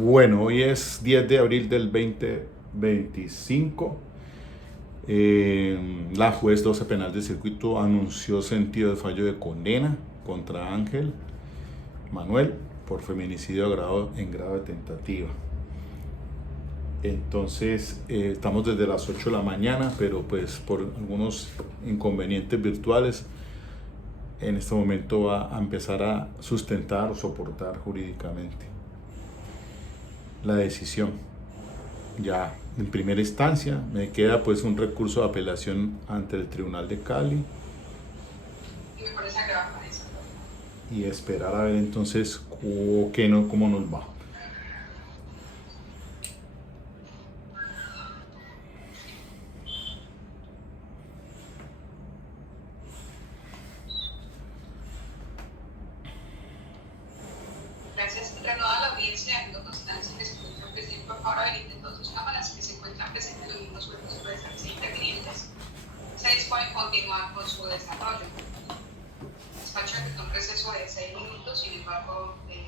Bueno, hoy es 10 de abril del 2025. La juez 12 penal de circuito anunció sentido de fallo de condena contra Ángel Manuel por feminicidio en grado de tentativa. Entonces, estamos desde las 8 de la mañana, pero pues por algunos inconvenientes virtuales, en este momento va a empezar a sustentar o soportar jurídicamente la decisión. Ya en primera instancia me queda pues un recurso de apelación ante el Tribunal de Cali y esperar a ver entonces cómo nos va. Gracias. Renovada la audiencia, habiendo constancia que se encuentran presentes, por favor, habiliten todas sus cámaras, que se encuentran presentes los mismos sueldos jueces intervinientes. Se dispone a continuar con su desarrollo. Despacho de un receso de 6 minutos, sin embargo, de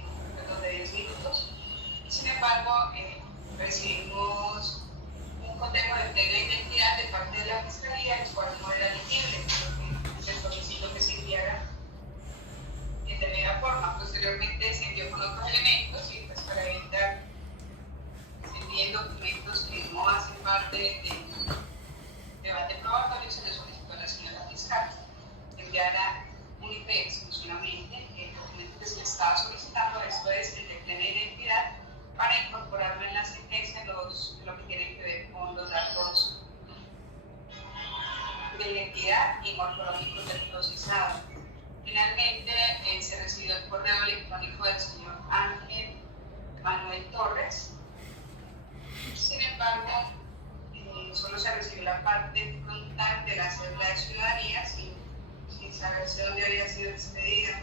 10 minutos. Sin embargo, recibimos un cotejo de plena identidad de parte de la Fiscalía, el cual no era elegible, por lo que se solicitó que se enviara en debida forma. Posteriormente se envió con otros elementos y pues para evitar que se envíen documentos que no hacen parte del debate probatorio, se le solicitó a la señora fiscal que enviara única y exclusivamente el documento que se le estaba solicitando, esto es el de plena identidad, para incorporarlo en la sentencia lo que tiene que ver con los datos de identidad y morfológicos del procesado. Finalmente, se recibió el correo electrónico del señor Ángel Manuel Torres. Sin embargo, solo se recibió la parte frontal de la cédula de ciudadanía sin saberse dónde había sido expedida,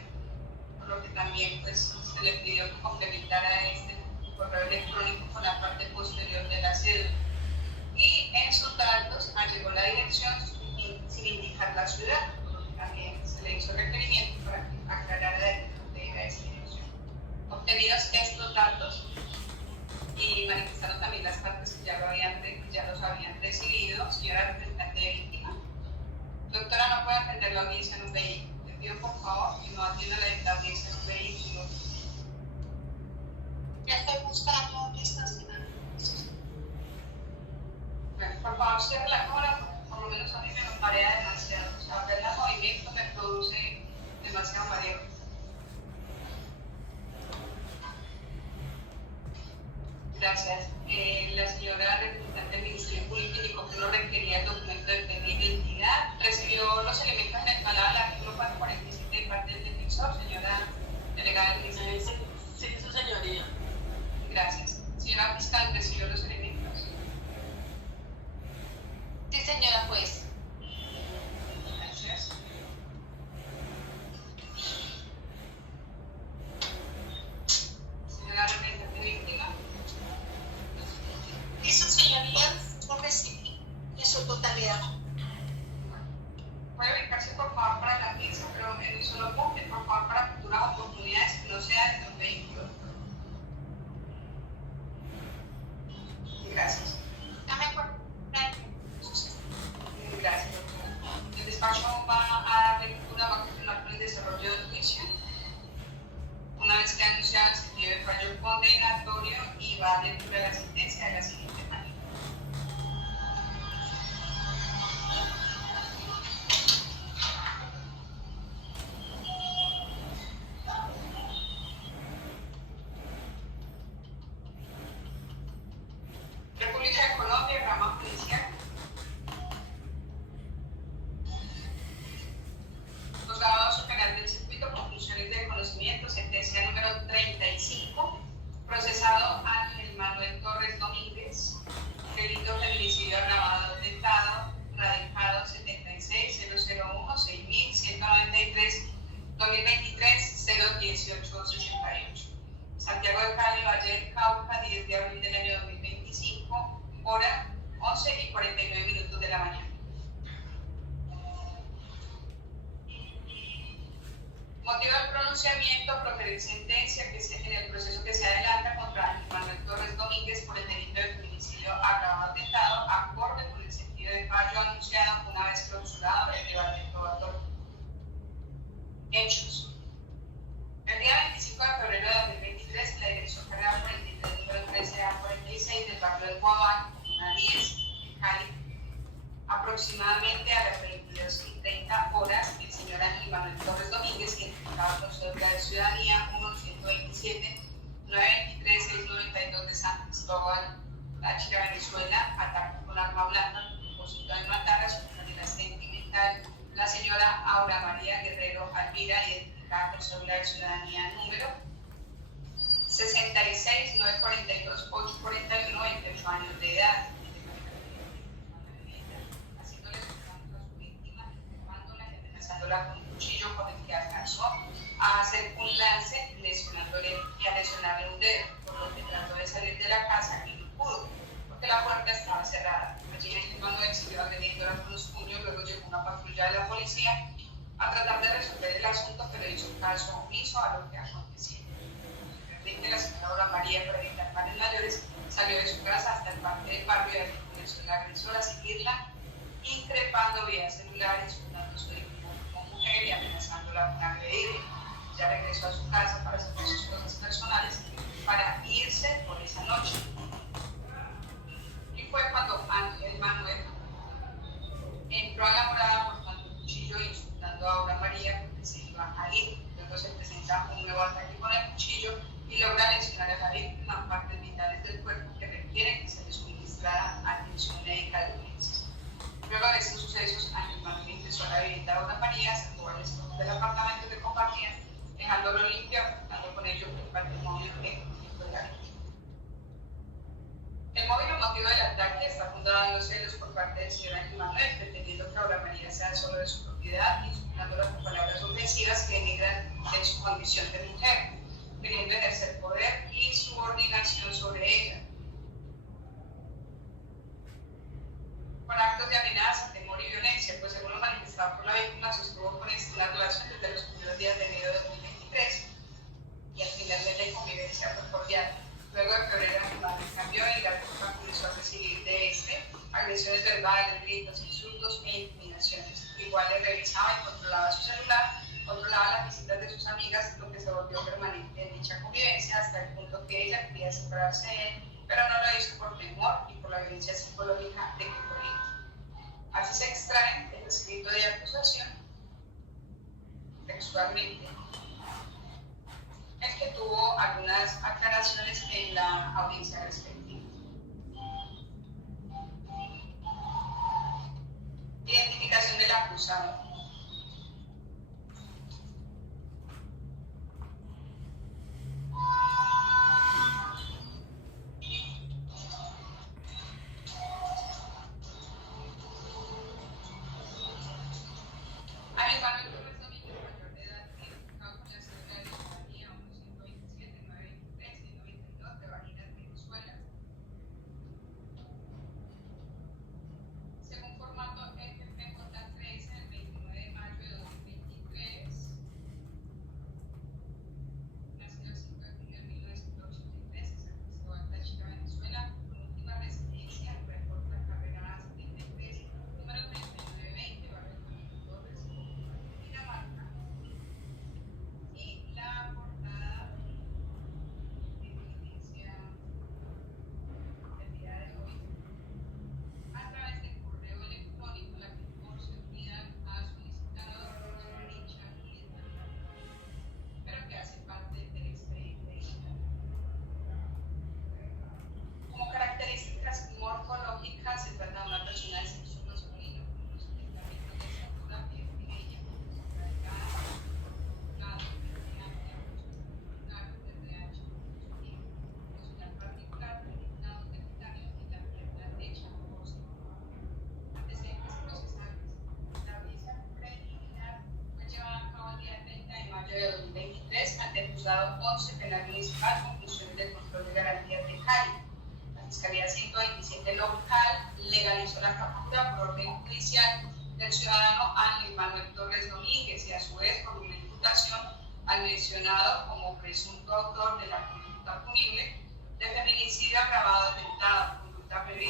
por lo que también pues, se le pidió que complementara este correo electrónico con la parte posterior de la cédula. Y en sus datos llegó la dirección sin indicar la ciudad, por lo que también se le hizo requerimiento para que aclarara de dónde era esa dirección. Obtenidos estos datos y manifestaron también las partes que ya los habían recibido, señora representante de víctima. Doctora, no puede atender la audiencia en un vehículo. Le pido por favor que no atienda la audiencia en un vehículo. Ya estoy buscando dónde está, señora. Bueno, por favor, cierre la cámara, por lo menos a mí me marea demasiado. O sea, ver el movimiento me produce demasiado mareo. Gracias. La señora representante del Ministerio Público indicó que no requería el documento de plena identidad. Recibió los elementos en el canal del artículo 447 de parte del defensor, señora delegada del Ministerio. Sí, su señoría. Gracias. Señora fiscal, ¿recibió los elementos? Sí, señora juez. Gracias. Señora representante de víctima. Y su señoría lo recibí en su totalidad. Puede ubicarse por favor para la pieza, pero en un solo punto, por favor para futuras oportunidades que no sea desde un vehículo. Gracias. Dame por Gracias, doctora. El despacho va a dar lectura, va a continuar con el desarrollo del juicio. Una vez que ha anunciado el sentido de fallo condenatorio y va a dar lectura de la sentencia de la siguiente manera. República de Colombia, rama judicial. Juzgado Penal del Circuito con funciones de conocimiento, sentencia número 35, procesado Ángel Manuel Torres homicidio agravado atentado acorde con el sentido de fallo anunciado una vez clausurado el debate probatorio. Hechos. El día 25 de febrero de 2023, la Dirección General 43, número 13A46 del barrio del Guabán, comuna 10, en Cali, aproximadamente a las 22:30 horas, el señor Ángel Manuel Torres Domínguez, identificado con cédula de ciudadanía 1-127-923-692 de San Cristóbal, Táchira, Venezuela, ataca con arma blanca con propósito de matar a su familia sentimental, la señora Aura María Guerrero Alvira, identificada con cédula de ciudadanía número 66-942-841, 28 años de edad. Con un cuchillo con el que alcanzó a hacer un lance, lesionándole y a lesionarle un dedo, por lo que trató de salir de la casa y no pudo, porque la puerta estaba cerrada. Allí el Manuel siguió agrediéndola con los puños, luego llegó una patrulla de la policía a tratar de resolver el asunto, pero hizo caso omiso a lo que acontecía. Finalmente, la señora Aura María, para evitar males mayores, salió de su casa hasta el parque del barrio y allí comenzó el agresor a seguirla, increpando vía celular, insultando su y amenazándola con agredirla. Ya regresó a su casa para hacer sus cosas personales para irse por esa noche. Y fue cuando Ángel Manuel entró a la morada portando un cuchillo e insultando a Aura María porque se iba a ir. Luego se presenta un nuevo ataque con el cuchillo y logra lesionar a la víctima partes vitales del cuerpo que requieren que se le suministrara atención médica de urgencias. Luego de estos sucesos, Ángel Manuel ingresó a la vivienda de Aura María, sacó al esposo del apartamento que compartían, dejándolo limpio, afectando con ello el patrimonio económico de la víctima. El móvil o motivo del ataque está fundado en los celos por parte del señor Ángel Manuel, pretendiendo que Aura María sea solo de su propiedad, insultándola con palabras ofensivas que denigran de su condición de mujer, queriendo ejercer poder y subordinación sobre ella. Con actos de amenaza, temor y violencia, pues según lo manifestado por la víctima, sostuvo con esta una relación desde los primeros días de enero de 2023 y al final de la convivencia fue cordial. Luego de febrero, el Manuel cambió y la víctima comenzó a recibir de agresiones verbales, gritos, insultos e intimidaciones. Igual le revisaba y controlaba su celular, controlaba las visitas de sus amigas, lo que se volvió permanente en dicha convivencia hasta el punto que ella quería separarse de él, pero no lo hizo por temor y por la violencia psicológica de que corría. Así se extrae el escrito de acusación textualmente, el que tuvo algunas aclaraciones en la audiencia respectiva. Identificación del acusado. de 2023 ante el Juzgado 11 Penal Municipal con funciones de control de garantías de Cali. La Fiscalía 127 local legalizó la captura por orden judicial del ciudadano Ángel Manuel Torres Domínguez y a su vez por una imputación al mencionado como presunto autor de la conducta punible de feminicidio agravado atentado, conducta prevista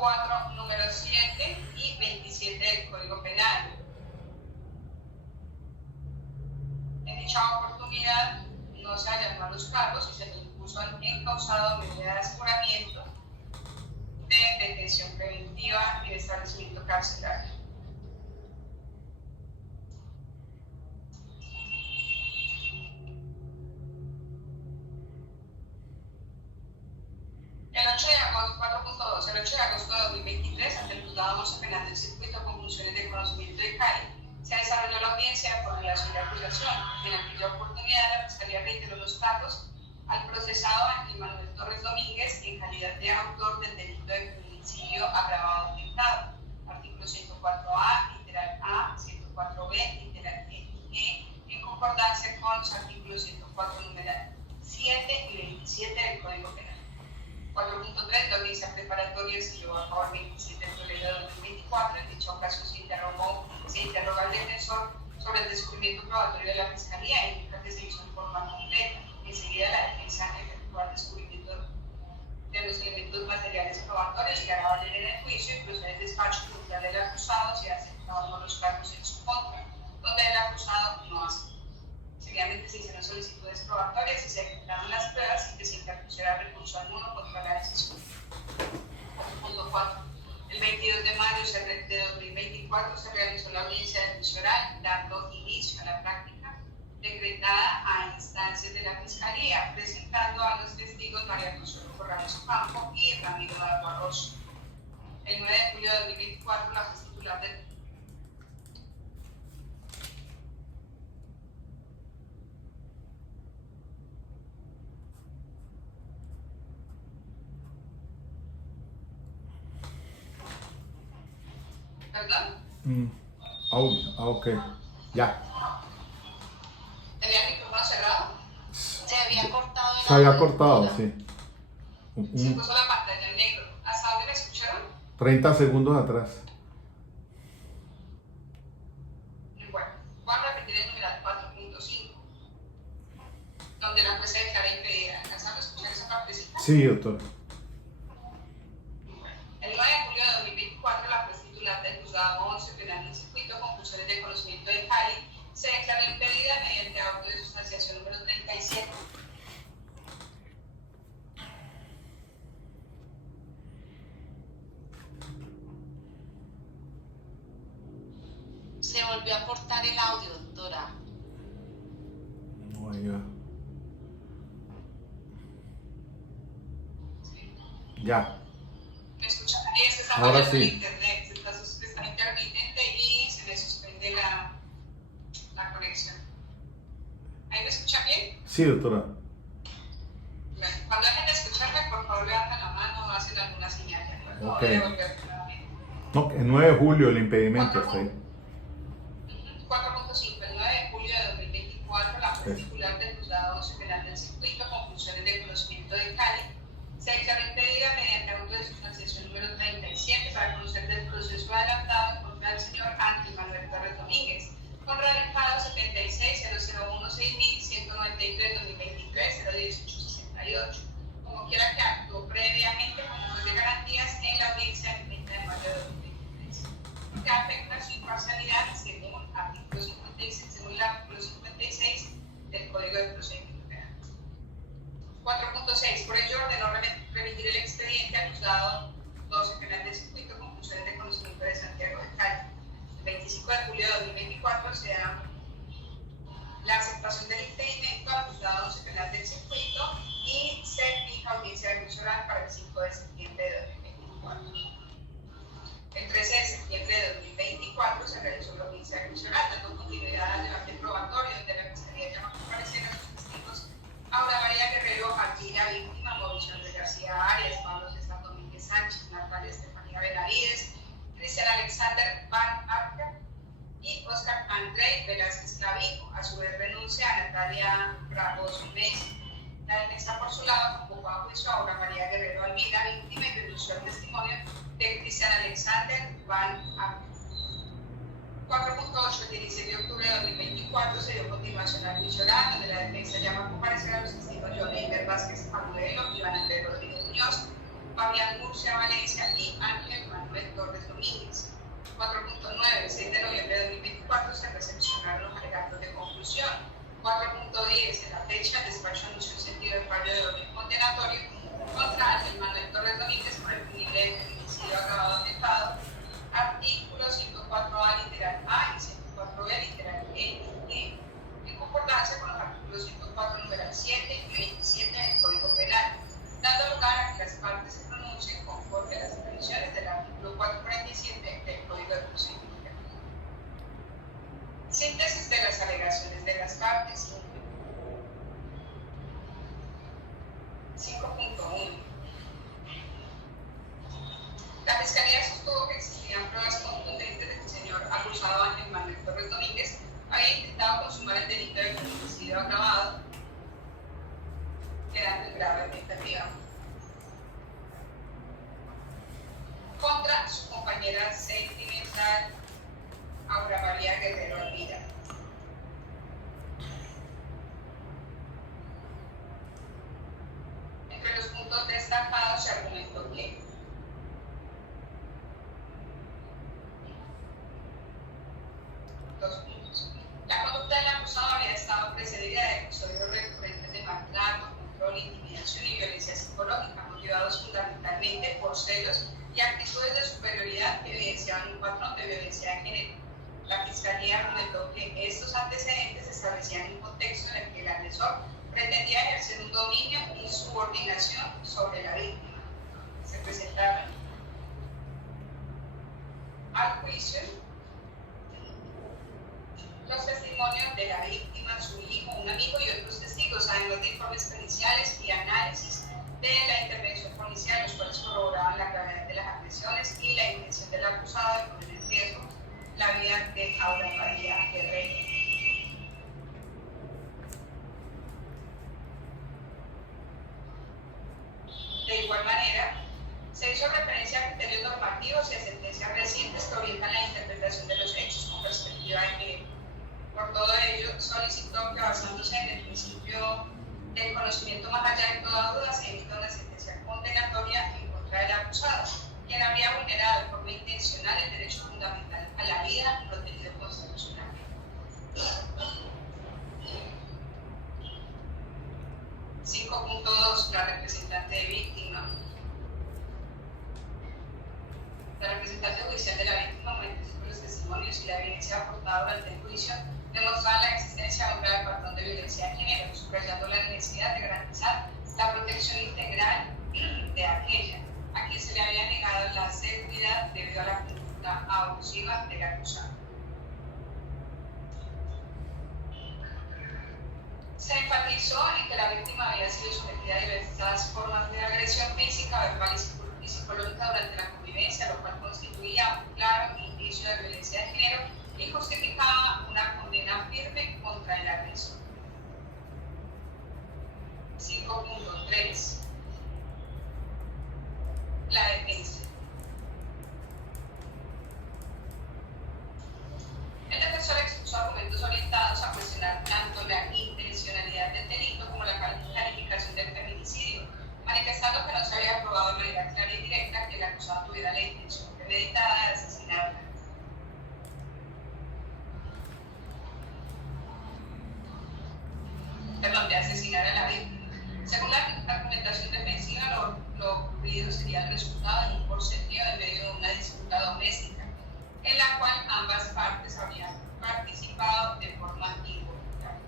4, número 7 y 27 del Código Penal. En dicha oportunidad no se allanó a los cargos y se le impuso al encausado medida de aseguramiento de detención preventiva en establecimiento carcelario. El 8 de agosto, 4.2, el 8 de agosto de 2023, ante el Juzgado 11 Penal del Circuito con funciones de conocimiento de Cali, se desarrolló la audiencia de formulación de acusación. En aquella oportunidad, la Fiscalía reiteró los cargos al procesado Ángel Manuel Torres Domínguez en calidad de autor del delito de feminicidio agravado intentado, artículo 104A, literal A, 104B, literal E y G, en concordancia con los artículos 104, numeral 7 y 27 del Código Penal. 4.3, la audiencia preparatoria se llevó a cabo el 27 de febrero de 2024. En dicha ocasión se interroga al defensor sobre el descubrimiento probatorio de la Fiscalía e indica que se hizo en forma completa. Enseguida la defensa efectúa el descubrimiento de los elementos materiales probatorios que hará valer en el juicio y procede el despacho judicial del acusado si ha aceptado todos los cargos en su contra, donde el acusado no aceptó. Seguidamente se hicieron solicitudes probatorias y se ejecutaron las pruebas y que se interpusiera recurso alguno contra la decisión. Punto 4. El 22 de mayo de 2024 se realizó la audiencia de juicio oral, dando inicio a la práctica decretada a instancias de la Fiscalía, presentando a los testigos María Consuelo Corrales Ocampo y Ramiro Barroso. El 9 de julio de 2024, la juez titular del ¿Perdón? Ok. Ya. ¿Tenía el micrófono cerrado? Se había cortado el Se había audio. cortado, sí. Se puso la pantalla en negro. ¿Hasta dónde me escucharon? 30 segundos atrás. Bueno, voy a repetir el numeral 4.5, donde la jueza declara impedida. ¿Alcanzaron a escuchar esa partecita? Sí, doctor. El 9 de julio de 2024, la juez titular del Juzgado 11 Penal del Circuito con funciones de conocimiento de Cali se declaró impedida mediante auto de sustanciación número 37. Se volvió a cortar el audio, doctora. Oiga. Ya. ¿Me escuchan? Se está Ahora fallando sí. el internet, está intermitente y se me suspende la conexión. ¿Ahí me escuchan bien? Sí, doctora. Bueno, cuando dejen de escucharme, por favor levanten la mano o hacen alguna señal. Ok. Voy a volver nuevamente. No, el 9 de julio el impedimento está ahí. 4.5. El 9 de julio de 2024, la juez titular del Juzgado 11 Penal del Circuito con funciones de conocimiento de Cali se declaró impedida mediante auto de sustanciación número 37 para conocer del proceso adelantado en contra del señor Ángel Manuel Torres Domínguez, con radicado 76-001-6193-2023-01868, como quiera que actuó previamente como juez de garantías en la audiencia del 30 de mayo de 2023, que afecta su imparcialidad según artículo 56, según el artículo 56 del Código de Procedimiento Penal. 4.6. Por ello ordenó remitir el expediente al Juzgado 12 Penal del Circuito con funciones de conocimiento de Santiago de Cali. El 25 de julio de 2024 se da la aceptación del impedimento al Juzgado 12 Penal del Circuito y se fija audiencia de juicio oral para el 5 de septiembre de 2024. El 13 de septiembre de 2024 se realizó la audiencia de juicio oral, dando continuidad al debate probatorio, donde la Fiscalía llama a comparecer a los testigos Aura María Guerrero, aquí la víctima, Mauricio Andrés García Arias, Pablo César Domínguez Sánchez, Natalia Estefanía Benavides, Cristian Alexander Van Arca y Oscar André Velázquez Clavijo. A su vez renuncia a Natalia Bravos Messi. La defensa, por su lado, convocó a juicio a Aura María Guerrero Almida, víctima, y renunció al testimonio de Cristian Alexander Van Arca. 4.8. El 17 de octubre de 2024 se dio continuación al juicio oral, donde la defensa llama a comparecer a los testigos John Eiber Vázquez Agudelo, Iván Andrés Rodríguez Muñoz, Fabián Murcia Valencia y Ángel 4.10. En la fecha, el despacho anunció un sentido de fallo de orden condenatorio contra Ángel Manuel Torres Domínguez por el punible de feminicidio agravado atentado, artículos 104A literal A y 104B literal E y E, en concordancia con los artículos 104 numeral 7 y 27 del Código Penal, dando lugar a que las partes se pronuncien conforme a las previsiones del artículo 447 del Código de Procedimiento. Síntesis de las alegaciones de las partes. 5.1. La Fiscalía sostuvo que existían pruebas contundentes de que el señor acusado Ángel Manuel Torres Domínguez había intentado consumar el delito de feminicidio agravado, quedando en grave tentativa, contra su compañera sentimental Aura María Guerrero Alvira. Entre los puntos destacados se argumentó que dos puntos. La conducta del acusado había estado precedida de episodios recurrentes de maltrato, control, intimidación y violencia psicológica, motivados fundamentalmente por celos y actitudes de superioridad que evidenciaban un patrón de violencia de género. La Fiscalía argumentó que estos antecedentes establecían un contexto en el que el agresor pretendía ejercer un dominio y subordinación sobre la víctima. Se presentaron al juicio los testimonios de la víctima, su hijo, un amigo y otros testigos, además de informes periciales y análisis de la intervención policial, los cuales corroboraban la gravedad de las agresiones y la intención del acusado de poner en riesgo la vida de Aura María Guerrero. De igual manera, se hizo referencia a criterios normativos y a sentencias recientes que orientan la interpretación de los hechos con perspectiva de género. Por todo ello, solicitó que, basándose en el principio del conocimiento más allá de toda duda, se emita una sentencia condenatoria en contra del acusado, quien habría vulnerado de forma intencional el derecho fundamental a la vida protegido constitucionalmente. 5.2. La representante de víctima. La representante judicial de la víctima manifestó que los testimonios y la evidencia aportada durante el juicio demostraban la existencia de un grave patrón de violencia de género, subrayando la necesidad de garantizar la protección integral de aquella a quien se le había negado la seguridad debido a la conducta abusiva del acusado. Se enfatizó en que la víctima había sido sometida a diversas formas de agresión física, verbal y psicológica durante la convivencia, lo cual constituía un claro indicio de violencia de género y justificaba una condena firme contra el agresor. 5.3. La defensa. El defensor expuso argumentos orientados a cuestionar tanto la intencionalidad del delito como la calificación del feminicidio, manifestando que no se había probado de manera clara y directa que el acusado tuviera la intención premeditada de asesinarla. De asesinar a la víctima. Según la argumentación defensiva, lo ocurrido sería el resultado de un forcejeo en medio de una disputa doméstica, en la cual ambas partes habían participado de forma involuntaria.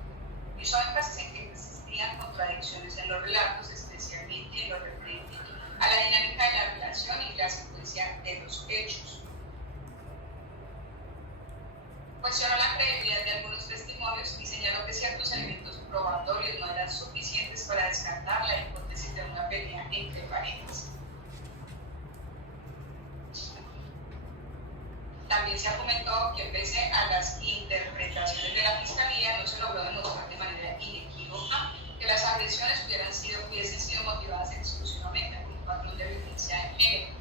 Hizo énfasis en que existían contradicciones en los relatos, especialmente en lo referente a la dinámica de la relación y la secuencia de los hechos. Cuestionó la credibilidad de algunos testimonios y señaló que ciertos elementos probatorios no eran suficientes para descartar la hipótesis de una pelea entre parejas. También se argumentó que pese a las interpretaciones de la Fiscalía, no se logró demostrar de manera inequívoca que las agresiones hubiesen sido motivadas exclusivamente por un patrón de violencia de género.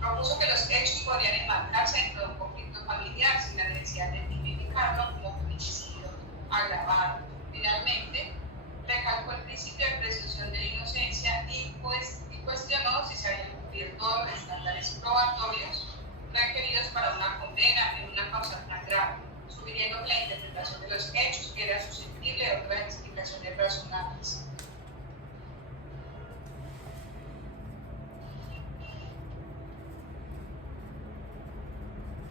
Propuso que los hechos podrían enmarcarse dentro de un conflicto familiar sin la necesidad de tipificarlo como feminicidio agravado. Finalmente, recalcó el principio de presunción de inocencia y cuestionó si se habían cumplido todos los estándares probatorios requeridos para una condena en una causa tan grave, sugiriendo que la interpretación de los hechos que era susceptible de aplicación de personales.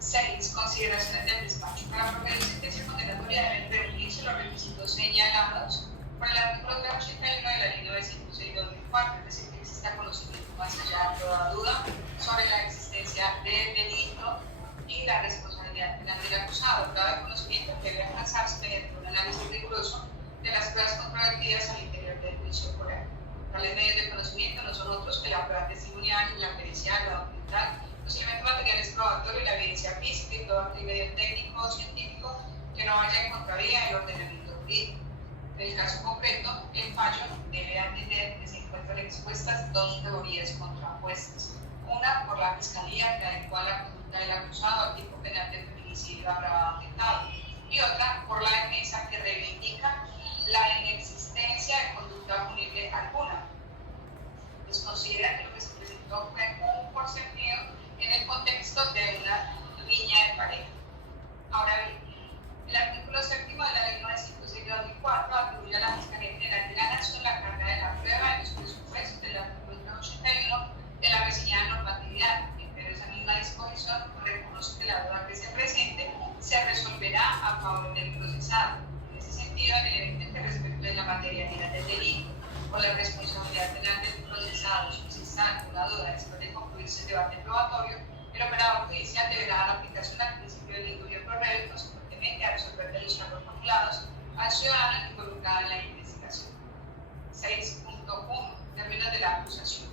6. Consideraciones del despacho. Para proveer sentencia condenatoria deben reunirse los requisitos señalados por el artículo 381 de la Ley 906/2004, es decir, que exista conocimiento más allá de toda duda sobre la existencia del delito y la responsabilidad penal del acusado. Cada conocimiento debe alcanzarse mediante un análisis riguroso de las pruebas controvertidas al interior del juicio oral. Tales medios de conocimiento no son otros que la prueba testimonial, la pericial, la documental, los elementos materiales probatorios y la evidencia física y todo aquel medio técnico o científico que no vaya en contravía del ordenamiento jurídico. En el caso concreto, el fallo debe atender que se encuentran expuestas dos teorías contrapuestas. Una por la Fiscalía, que adecua la conducta del acusado al tipo penal de feminicidio agravado afectado, y otra por la defensa, que reivindica la inexistencia de conducta punible alguna. Pues considera que lo que se presentó fue un consentido en el contexto de una riña de pareja. Ahora bien, el artículo 7º de la Ley 906/2004 atribuye a la Fiscalía General de la Nación la carga de la prueba en los presupuestos del artículo 381 de la reseñada normatividad. Pero esa misma disposición reconoce que la duda que se presente se resolverá a favor del procesado. En ese sentido, en el evento en que respecto de la materialidad del delito o la responsabilidad penal del procesado subsista alguna duda después de concluirse el debate probatorio, el operador judicial deberá dar aplicación al principio del injurio pro reo y consecuentemente a resolver de los cargos formulados al ciudadano involucrado en la investigación. 6.1. Términos de la acusación.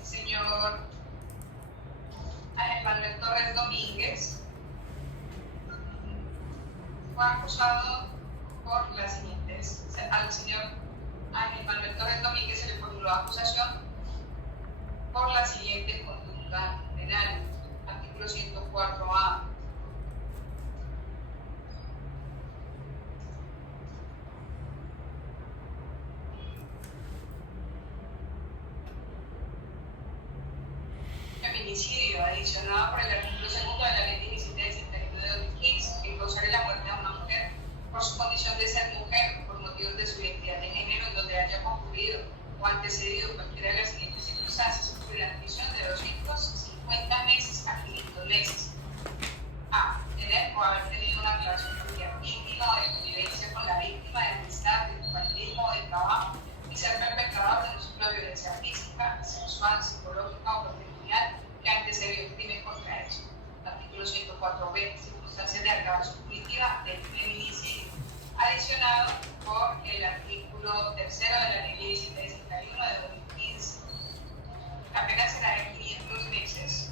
El señor Ángel Manuel Torres Domínguez fue acusado por las siguientes. Al señor Ángel Manuel Torres Domínguez se le formuló acusación por la siguiente conducta penal. Artículo 104A. Feminicidio, adicionado por el artículo 2 de la Ley 17 de 71 de 2015, que causará la muerte a una mujer por su condición de ser mujer, por motivos de su identidad de género, en donde haya concurrido o antecedido cualquiera de las siguientes circunstancias, sufrirá prisión de 250 meses a 500 meses. A. Tener o haber tenido una relación familiar íntima o de convivencia con la víctima, de amistad, de compañerismo o de trabajo, y ser perpetrador de un ciclo de violencia física, sexual, psicológica o patrimonial que antecedió el crimen contra ellos. Artículo 104b. Circunstancias de agravación punitiva del feminicidio, adicionado por el artículo 3 de la Ley 1761 de 2015. La pena será de 500 meses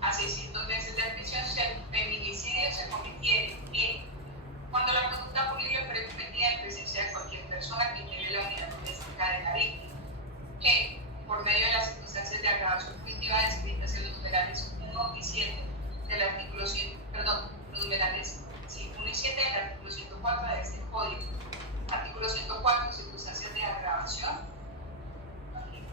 a 600 meses de prisión si el feminicidio se cometiere cuando la conducta punible fue cometida en presencia de cualquier persona que integre la unidad doméstica de la víctima, que por medio de las circunstancias de agravación punitiva descritas en los numerales 1 y 7 del artículo 100, los numerales 1 y 7 del artículo 104 de este código. Artículo 104, circunstancias de agravación,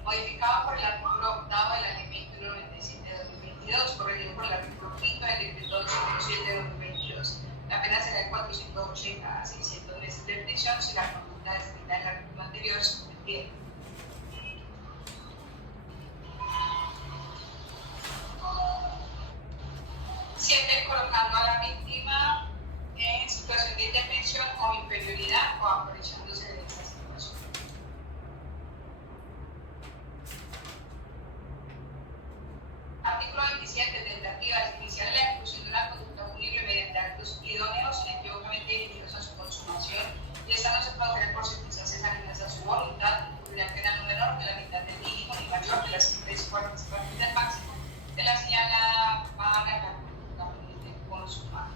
modificado por el artículo 8 de la Ley 2197 de 2022, corregido por el artículo 5 del decreto 207 de 2022. La pena será de 480 a 600 meses de prisión si la conducta descrita en el artículo anterior se cometiera. Colocando a la víctima en situación de indefensión o inferioridad o aprovechándose de esta situación. Artículo 27. Tentativas. Iniciar la ejecución de una conducta punible mediante actos idóneos inequívocamente dirigidos a su consumación, y esta no se produce por circunstancias ajenas a su voluntad, incurrirá pena no menor de la mitad del mínimo ni mayor de las 3/4 partes del máximo de la señalada para la conducta punible consumada.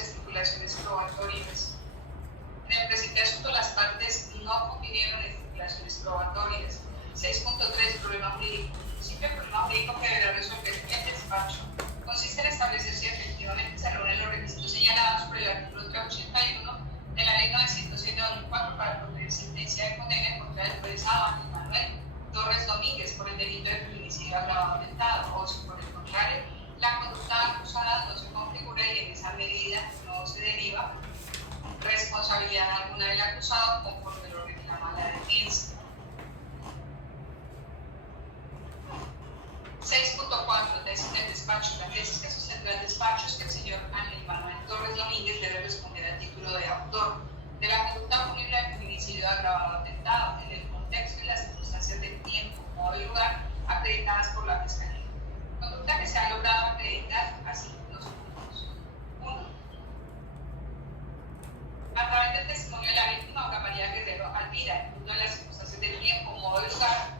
Estipulaciones probatorias. En el presente asunto, las partes no convinieron en estipulaciones probatorias. 6.3. Problema jurídico. El principio de problema jurídico que deberá resolver el despacho consiste en establecer si efectivamente se reúnen los requisitos señalados señalado sobre el artículo 381 de la Ley 907/2004 para proveer sentencia de condena contra el expresado Ángel Manuel Torres Domínguez por el delito de feminicidio agravado aumentado, o si por el contrario la conducta acusada no se configura y en esa medida no se deriva responsabilidad alguna del acusado conforme lo reclama la defensa. 6.4. Tesis del despacho. La tesis que sustentó el despacho es que el señor Ángel Manuel Torres Domínguez debe responder al título de autor de la conducta punible de feminicidio agravado atentado en el contexto y las circunstancias del tiempo, modo y lugar acreditadas por la Fiscalía. Conducta que se ha logrado acreditar así los puntos. 1. A través del testimonio de la víctima, Aura María Guerrero Alvira, en punto de las circunstancias del tiempo, modo y lugar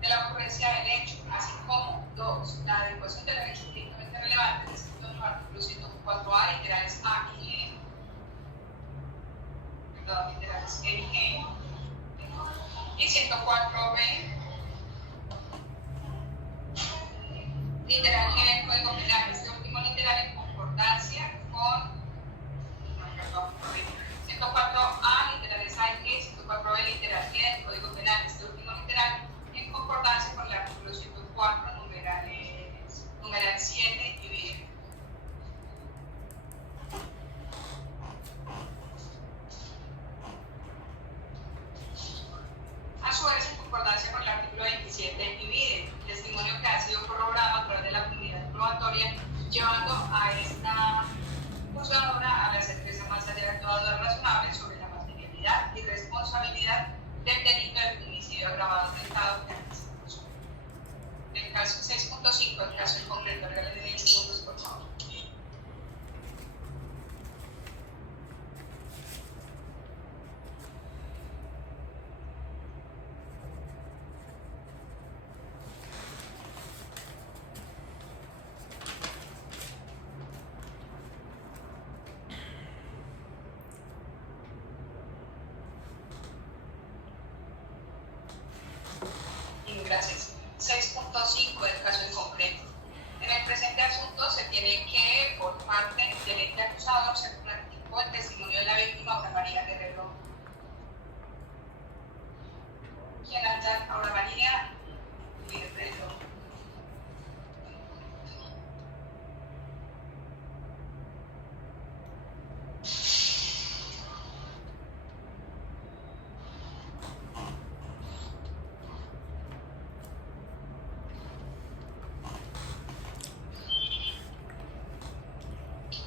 de la ocurrencia del hecho, así como 2. La adecuación del hecho jurídicamente relevante descrito en los artículos 104A, literales A y G, literales E y G, y 104B, literal G del Código Penal. Este último literal en concordancia con 104A, literales A y G, 104B, literal G del Código Penal. Este último literal en concordancia con el artículo 104, numeral 7 y B. A su vez, en concordancia con el artículo 27 y testimonio que ha sido corroborado a través de la comunidad probatoria, llevando a esta juzgadora a la certeza más allá de todas las razonables sobre la materialidad y responsabilidad del delito de feminicidio agravado atentado que antes se puso. El caso 6.5, el caso en concreto, regálame 10 segundos, por favor. Gracias. 6.5 del caso en concreto. En el presente asunto se tiene que, por parte del ente acusado, se practicó el testimonio de la víctima, Aura María Guerrero. ¿Quién anda? Aura María Guerrero.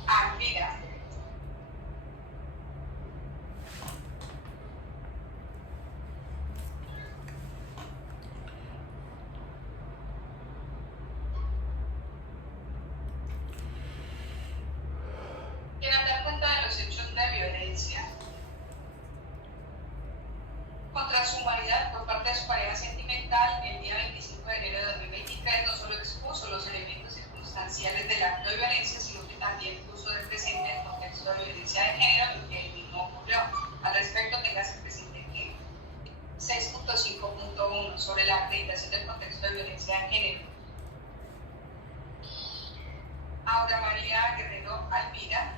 Alvira. Quieran dar cuenta de los hechos de violencia contra su humanidad por parte de su pareja sentimental el día 25 de enero de 2023 no solo expuso los elementos circunstanciales del acto de violencia, sino que también puso de presente el contexto de violencia de género en que el mismo ocurrió. Al respecto, téngase presente que 6.5.1 sobre la acreditación del contexto de violencia de género. Aura María Guerrero Alvira,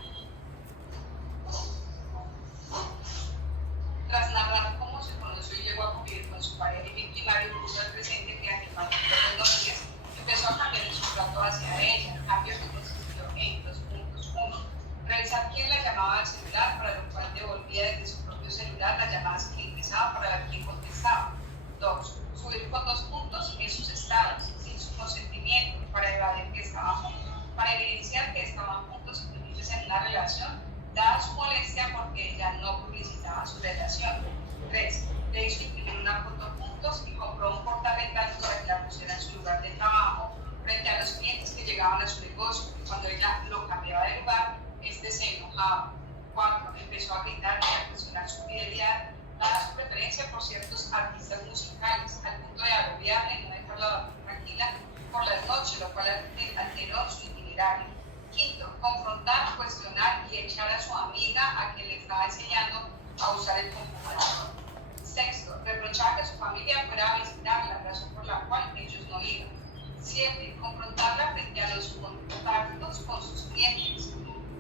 tras narrar cómo se conoció y llegó a convivir con su pareja y victimario, puso de presente que Ángel Manuel Torres Domínguez empezó a cambiar su trato hacia ella, cambio que consistió en 2 puntos. 1. Revisar quién la llamaba al celular, para lo cual devolvía desde su propio celular las llamadas que le ingresaban para ver quién contestaba. 2. Subir con 2 puntos en sus estados, sin su consentimiento, para evadir que estaban juntos, para evidenciar que estaban juntos y felices en una relación, dada su molestia porque ella no publicitaba su relación. 3. Le hizo imprimir una foto juntos y compró un portarretratos para que la pusiera en su lugar de trabajo frente a los clientes que llegaban a su negocio, y cuando ella lo cambiaba de lugar, este se enojaba. 4. Empezó a gritar y a cuestionar su fidelidad, dada su preferencia por ciertos artistas musicales, al punto de agobiarla y no dejarla dormir tranquila por las noches, lo cual alteró su itinerario. 5. Confrontar, cuestionar y echar a su amiga a quien le estaba enseñando a usar el computador. 6. Reprochar que su familia fuera a visitarla, razón por la cual ellos no iban. 7. Confrontarla frente a los contactos con sus clientes.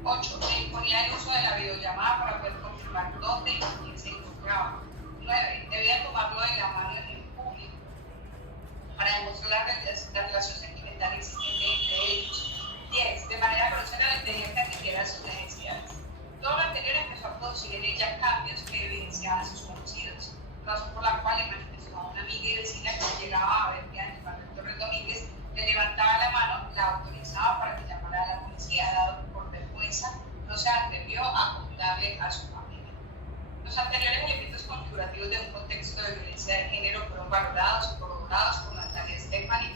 8. Se imponía el uso de la videollamada para poder confirmar dónde y con quién se encontraba. 9. Debía tomarlo de la mano en el público para demostrar la relación sentimental existente entre ellos. 10. De manera grosera le pedía que atendiera sus necesidades. Todo lo anterior empezó a producir en ella cambios que evidenciaban a sus conocidos, razón por la cual le manifestó a una amiga y vecina que llegaba a ver que en el barrio Torres Domínguez le levantaba la mano, la autorizaba para que llamara a la policía, dado que por vergüenza no se atrevió a contarle a su familia. Los anteriores elementos configurativos de un contexto de violencia de género fueron valorados y corroborados por Natalia Estefanía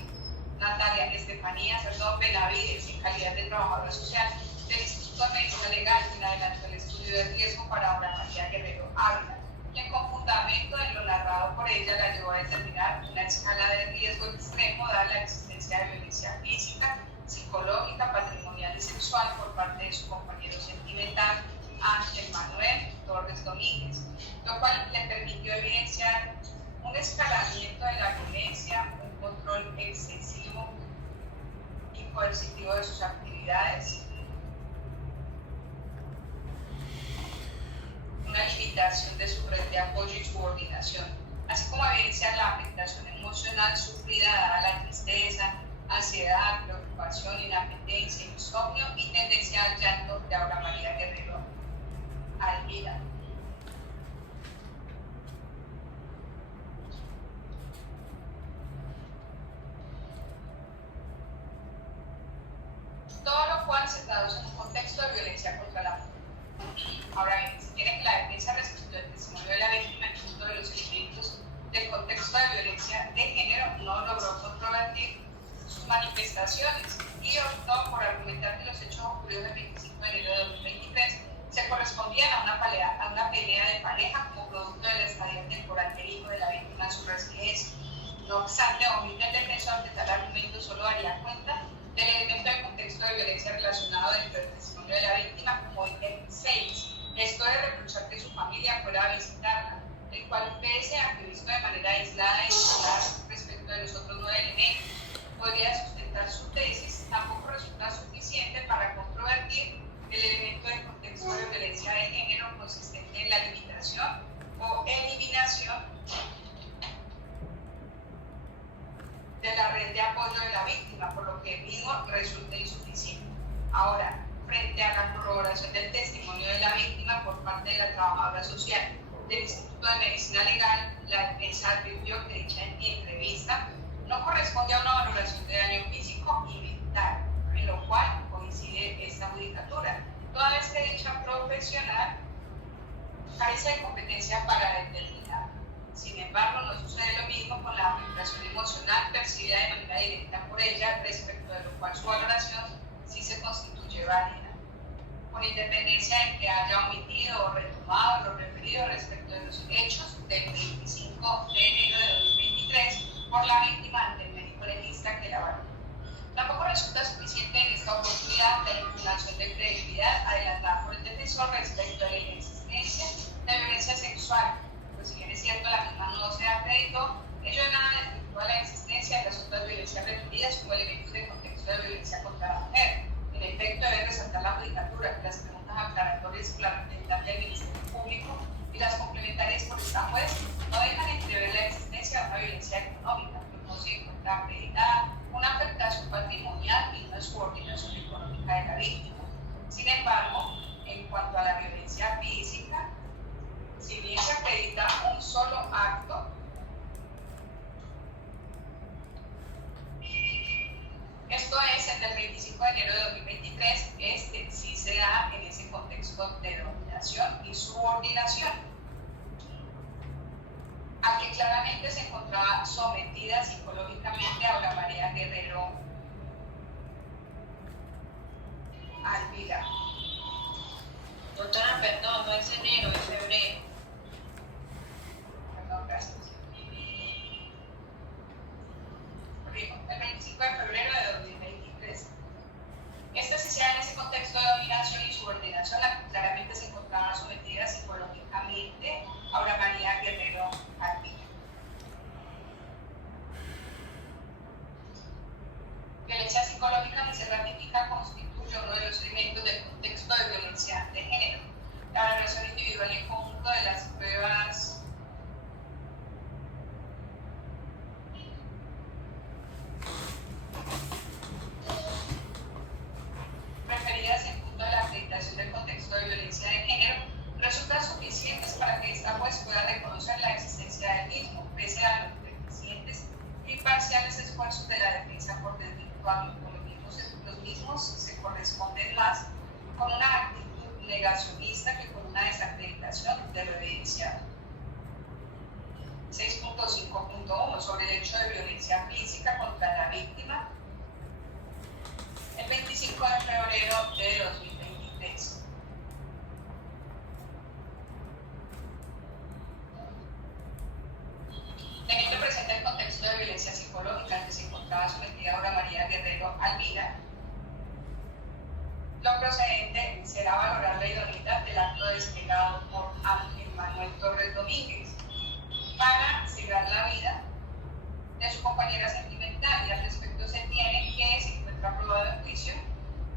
Benavides, en calidad de trabajadora social del Instituto de Medicina Legal, quien adelantó el estudio de riesgo para Aura María Guerrero Ávila, quien con fundamento en lo narrado por ella la llevó a determinar una escala de riesgo extremo dada la existencia de violencia física, psicológica, patrimonial y sexual por parte de su compañero sentimental Ángel Manuel Torres Domínguez, lo cual le permitió evidenciar un escalamiento de la violencia, un control excesivo y coercitivo de sus actividades, una limitación de su red de apoyo y subordinación, así como evidenciar la afectación emocional sufrida dada la tristeza, ansiedad, preocupación, inapetencia, insomnio y tendencia al llanto de Aura María Guerrero Ávila. Todo lo cual se traduce en un contexto de violencia contra la mujer. Ahora bien, se tiene que la defensa respecto del testimonio de la víctima en uno de los elementos del contexto de violencia de género no logró controvertir sus manifestaciones y optó por argumentar que los hechos ocurridos el 25 de enero de 2023 se correspondían a una pelea de pareja como producto de la estadía temporal del hijo de la víctima en su residencia. No obstante, omite el defensor que tal argumento solo daría cuenta del elemento del contexto de violencia relacionado dentro del testimonio de la víctima como ítem 6, esto de reprochar que su familia fuera a visitarla, el cual pese a que visto de manera aislada y singular respecto de los otros 9 elementos, podría sustentar su tesis, tampoco resulta suficiente para controvertir el elemento del contexto de violencia de género consistente en la limitación o eliminación de la red de apoyo de la víctima, por lo que el mismo resulta insuficiente. Ahora, frente a la corroboración del testimonio de la víctima por parte de la trabajadora social del Instituto de Medicina Legal, la defensa advirtió que dicha entrevista no corresponde a una valoración de daño físico y mental, en lo cual coincide esta judicatura, toda vez que dicha profesional carece de competencia para determinar. Sin embargo, no sucede lo mismo con la afectación emocional percibida de manera directa por ella, respecto de lo cual su valoración sí se constituye válida, con independencia de que haya omitido o retomado lo referido respecto de los hechos del 25 de enero de 2023 por la víctima ante el médico legista que la valoró. Tampoco resulta suficiente en esta oportunidad la impugnación de credibilidad adelantada por el defensor respecto a la inexistencia de violencia sexual, pues si bien es cierto la misma no se acreditó, ello en nada desvirtúa la existencia de las otras violencias referidas como elementos de contexto de violencia contra la mujer. En efecto, debe resaltar la judicatura que las preguntas aclaratorias por la representante del Ministerio Público y las complementarias por esta juez no dejan entrever la existencia de una violencia económica, pues no se encuentra acreditada una afectación patrimonial y una subordinación económica de la víctima. Sin embargo, en cuanto a la violencia física, si bien se acredita un solo acto, esto es el del 25 de enero de 2023, este sí se da en ese contexto de dominación y subordinación, a que claramente se encontraba sometida psicológicamente a Aura María Guerrero Ávila. Doctora, perdón, no es enero, es febrero. Perdón, gracias. El 25 de febrero de 2023. Esta sí se da en ese contexto de dominación y subordinación, a que claramente se encontraba sometida psicológicamente a Aura María Guerrero Ávila. Violencia psicológica que se ratifica constituye uno de los elementos del contexto de violencia de género. La valoración individual y en conjunto de las pruebas referidas en punto a la acreditación del contexto de violencia de género resultan suficientes para que esta juez pueda reconocer la existencia del mismo, pese a los deficientes y parciales esfuerzos de la defensa por desvirtuarlo. Los mismos se corresponden más con una actitud negacionista que con una desacreditación de lo evidenciado. 6.5.1 sobre el hecho de violencia física contra la víctima. El 25 de febrero de 2023. Teniendo presente el contexto de violencia psicológica en que se encontraba sometida Aura María Guerrero Alvira, lo procedente será valorar la idoneidad del acto desplegado por Ángel Manuel Torres Domínguez para asegurar la vida de su compañera sentimental, y al respecto se tiene que se encuentra aprobado en juicio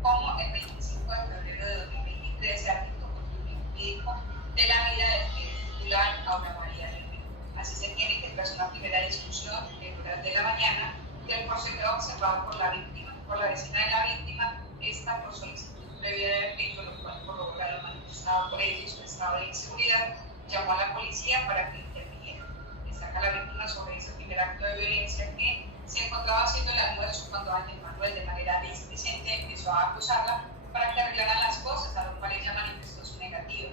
como el 25 de febrero de 2023 se arbitró el jurídico de la vida del que es titular Aura María Guerrero. Así se tiene que tras una primera discusión en horas de la mañana y el procedimiento observado por la víctima, por la vecina de la víctima, esta por solicitud previa de efecto, lo cual corrobora lo manifestado por ella y su estado de inseguridad, llamó a la policía para que interviniera. Destaca la víctima sobre ese primer acto de violencia que se encontraba haciendo el almuerzo cuando Ángel Manuel de manera displicente empezó a acusarla para que arreglaran las cosas, a lo cual ella manifestó su negativa.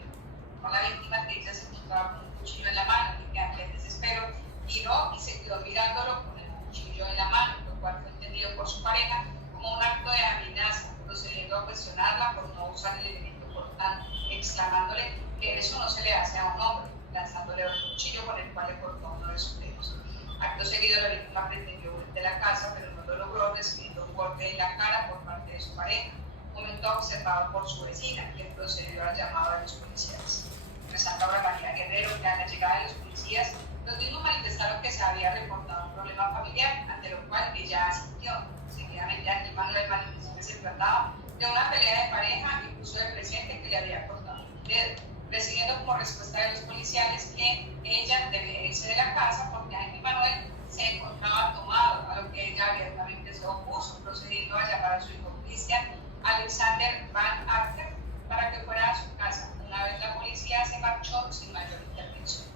Con la víctima que ella se encontraba con un cuchillo en la mano y que ante el desespero giró y se quedó mirándolo con el cuchillo en la mano, lo cual fue entendido por su pareja como un acto de amenaza, procediendo a cuestionarla por no usar el elemento cortante, exclamándole que eso no se le hace a un hombre, lanzándole otro cuchillo con el cual le cortó uno de sus dedos. Acto seguido, la víctima pretendió huir de la casa, pero no lo logró, recibiendo un golpe en la cara por parte de su pareja, momento observado por su vecina, quien procedió al llamado de los policías. Resalta Aura María Guerrero que a la llegada de los policías, los mismos manifestaron que se había reportado un problema familiar, ante lo cual ella asistió. Seguidamente, Ángel Manuel manifestó que se trataba de una pelea de pareja y puso de presente que le había cortado un dedo, recibiendo como respuesta de los policiales que ella debía irse de la casa porque Ángel Manuel se encontraba tomado, a lo que ella abiertamente se opuso, procediendo a llamar a su hijo Cristian Alexander Van Acker para que fuera a su casa. Una vez la policía se marchó sin mayor intervención.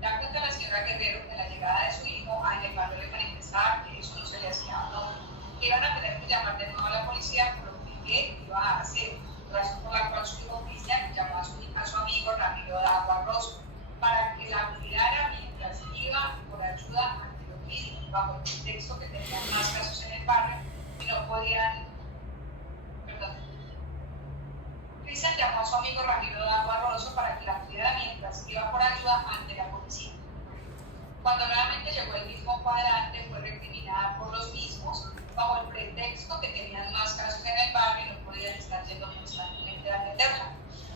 Da cuenta la señora Guerrero que a la llegada de su hijo Ángel Manuel le manifestaba que eso no se le hacía a un hombre, que iban a tener que llamar de nuevo a la policía por lo que él iba a hacer, razón por la cual su hijo Cristian llamó a su amigo Ramiro Dagua Rosso para que la cuidara mientras iba por ayuda ante lo mismo, bajo el contexto que tenían más casos en el barrio y no podían. Cristian llamó a su amigo Ramiro Dagua Rosso para que la cuidara mientras iba por ayuda ante la policía. Cuando nuevamente llegó el mismo cuadrante, fue recriminada por los mismos bajo el pretexto que tenían más casos en el barrio y no podían estar yendo constantemente a atenderla,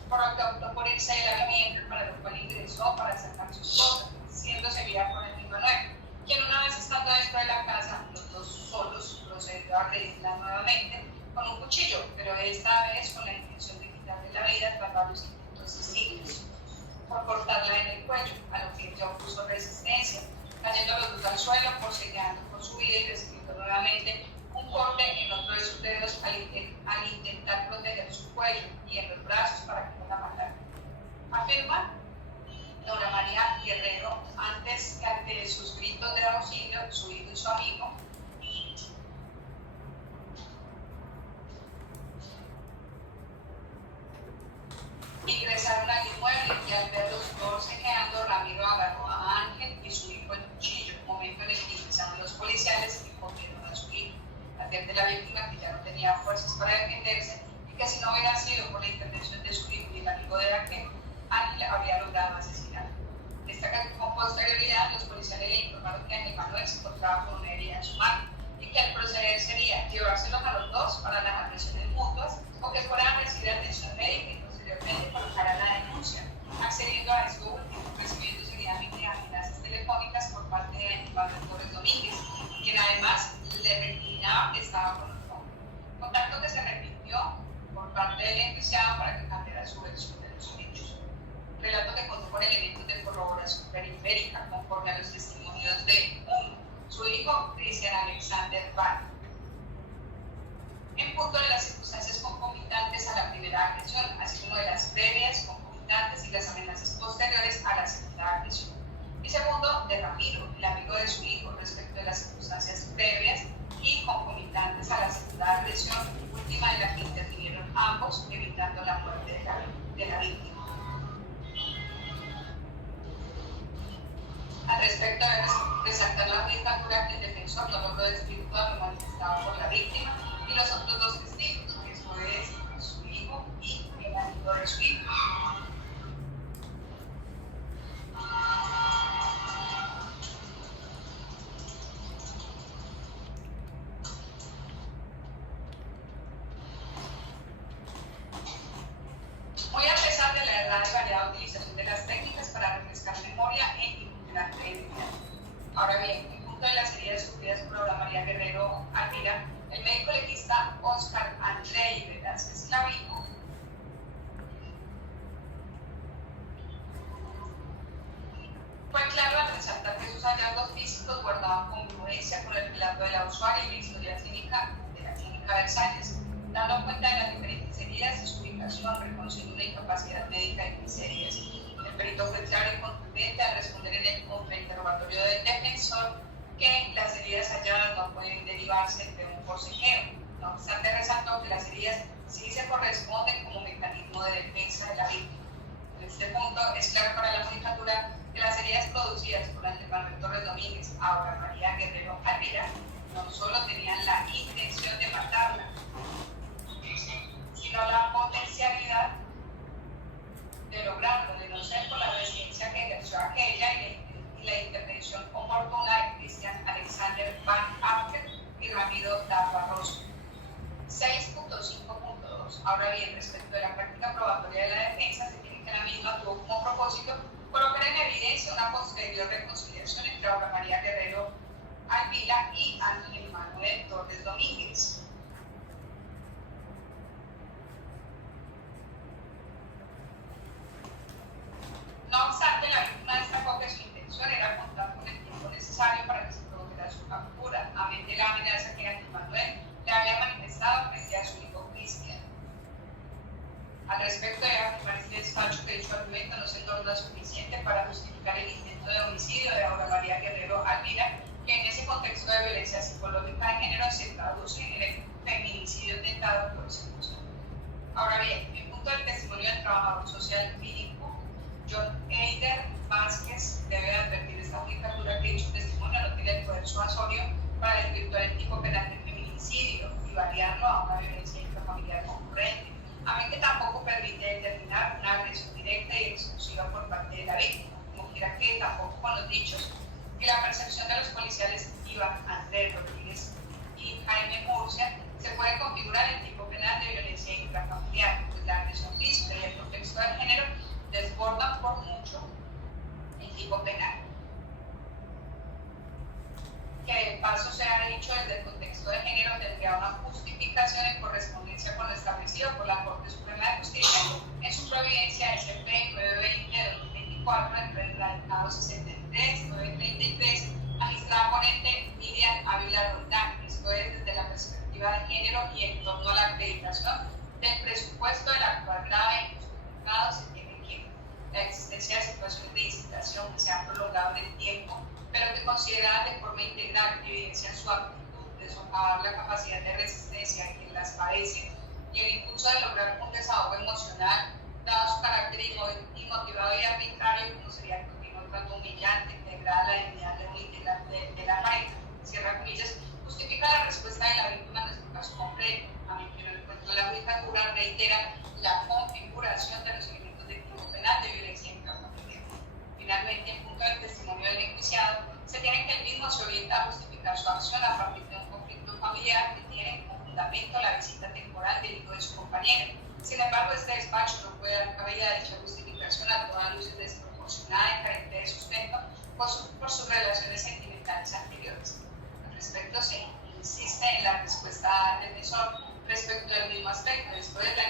por lo que optó por irse de la vivienda, para lo cual ingresó para sacar sus cosas, siendo seguida por el mismo Manuel, quien una vez estando dentro de la casa, los dos solos, procedió a agredirla nuevamente con un cuchillo, pero esta vez con la intención de quitarle la vida tras varios intentos distintos, por cortarla en el cuello, a lo que ella opuso resistencia, cayendo los dos al suelo, forcejeando por su vida y recibiendo nuevamente un corte en otro de sus dedos al intentar proteger su cuello y en los brazos para que no la matara. Afirma Aura María Guerrero antes que ante sus gritos de auxilio, su hijo y su amigo ingresaron al inmueble y al verlos forcejeando, Ramiro agarró a Ángel y su hijo el cuchillo, momento en el que ingresaron los policiales y cogieron a su hijo. Advierte la víctima que ya no tenía fuerzas para defenderse y que si no hubiera sido por la intervención de su hijo y el amigo de Ángel habría logrado asesinar. Destaca que con posterioridad los policiales le informaron que Ángel Manuel se encontraba con una herida en su mano y que el proceder sería llevárselos a los dos para las agresiones mutuas o que fueran a recibir atención médica y posteriormente colocar la denuncia, accediendo a esto último, recibiendo seguidamente amenazas telefónicas por parte de Ángel Manuel Torres Domínguez, quien además le recriminaba que estaba con un hombre. Contacto que se repitió por por parte del enjuiciado para que cambiara su versión de los hechos. Relato que contó con elementos de corroboración periférica conforme a los testimonios de su hijo, Christian Alexander Van. En punto de las circunstancias concomitantes a la primera agresión, así como de las previas, concomitantes y las amenazas posteriores a la segunda agresión. Y segundo, de Ramiro, el amigo de su hijo, respecto de las circunstancias previas y concomitantes a la segunda agresión, última de la que intervinieron ambos, evitando la muerte de la víctima. Al respecto de resaltar la judicatura que el defensor no logró desvirtuar lo manifestado por la víctima y los otros dos testigos, que eso es su hijo y el amigo de su hijo. Muy a pesar de la errada y variada utilización de las técnicas para refrescar memoria e inculcar credibilidad. Ahora bien, en punto de las heridas sufridas por Aura María Guerrero Alvira, el médico legista Oscar Andrei Velázquez Clavijo fue claro al resaltar que sus hallazgos físicos guardaban congruencia con el relato de la usuaria y la historia clínica de la clínica Versalles, dando cuenta de las diferentes heridas y su ubicación, reconociendo una incapacidad médica de 15 heridas. El perito fue claro y contundente al responder en el contrainterrogatorio del defensor que las heridas halladas no pueden derivarse de un forcejeo. No obstante, resaltó que las heridas sí se corresponden como mecanismo de defensa de la víctima. En este punto es claro para la judicatura que las heridas producidas por Ángel Manuel Torres Domínguez a Aura María Guerrero Alvira no solo tenían la intención de matarla, sino la potencialidad de lograrlo, de no ser por la resistencia que ejerció aquella y la intervención oportuna de Christian Alexander Van Apter y Ramiro da Barroso. 6.5.2. Ahora bien, respecto de la práctica probatoria de la defensa, se tiene que la misma tuvo como propósito colocar en evidencia una posterior reconciliación entre Aura María Guerrero Alvira y Ángel Manuel Torres Domínguez. No obstante, la víctima destacó que su intención era contar con el tiempo necesario para que se produjera su captura, a mente de la amenaza que Ángel Manuel le había manifestado frente a su hijo Cristian. Al respecto de afirmar este despacho que dicho argumento no se torna suficiente para justificar el intento de homicidio de Aura María Guerrero Alvira, que en ese contexto de violencia psicológica de género se traduce en el feminicidio intentado por persecución. Ahora bien, en punto del testimonio del trabajador social clínico John Eider Vázquez debe advertir esta judicatura que dicho testimonio no tiene el poder suasorio para desvirtuar el tipo penal del feminicidio y variarlo a una violencia intrafamiliar concurrente, a mí que tampoco permite determinar una agresión directa y exclusiva por parte de la víctima, como quiera que tampoco con los dichos que la percepción de los policiales Iván Andrés Rodríguez y Jaime Murcia se puede configurar el tipo penal de violencia intrafamiliar, pues la agresión física y el contexto de género desbordan por mucho el tipo penal. Que el paso se ha dicho desde el contexto de género tendría una justificación en correspondencia con lo establecido por la Corte Suprema de Justicia en su providencia SP 920-2024 entre el radicado 63-933, magistrada ponente Miriam Ávila Roldán. Esto es desde la perspectiva de género y en torno a la acreditación del presupuesto del actual grave injustificado se tiene que la existencia de situaciones de incitación que se han prolongado en el tiempo, pero que consideradas de forma integral evidencian su aptitud de socavar la capacidad de resistencia de quien las padece y el impulso de lograr un desahogo emocional, dado su carácter inmotivado y arbitrario, como sería el continuo trato humillante que degrada la dignidad de un integrante de la pareja. Cierra comillas, justifica la respuesta de la víctima en nuestro caso concreto, a mí que no encuentro la judicatura reitera la configuración de los elementos del tipo penal de violencia intrafamiliar. Finalmente, en punto del testimonio del enjuiciado, se tiene que el mismo se orienta a justificar su acción a partir de un conflicto familiar que tiene como fundamento la visita temporal del hijo de su compañero. Sin embargo, este despacho no puede dar cabida a dicha justificación a todas luces desproporcionada y carente de sustento por sus relaciones sentimentales anteriores. Al respecto, se insiste en la respuesta del defensor respecto del mismo aspecto. Después de la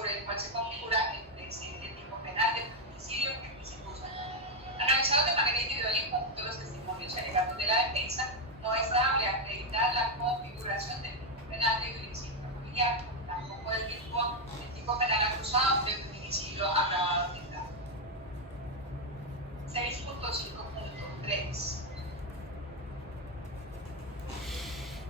sobre el cual se configura el tipo penal de feminicidio que aquí se puso. Analizados de manera individual y en conjunto los testimonios y alegatos de la defensa, no es dable acreditar la configuración del tipo penal de violencia intrafamiliar, tampoco del tipo penal acusado de feminicidio agravado de grado. 6.5.3.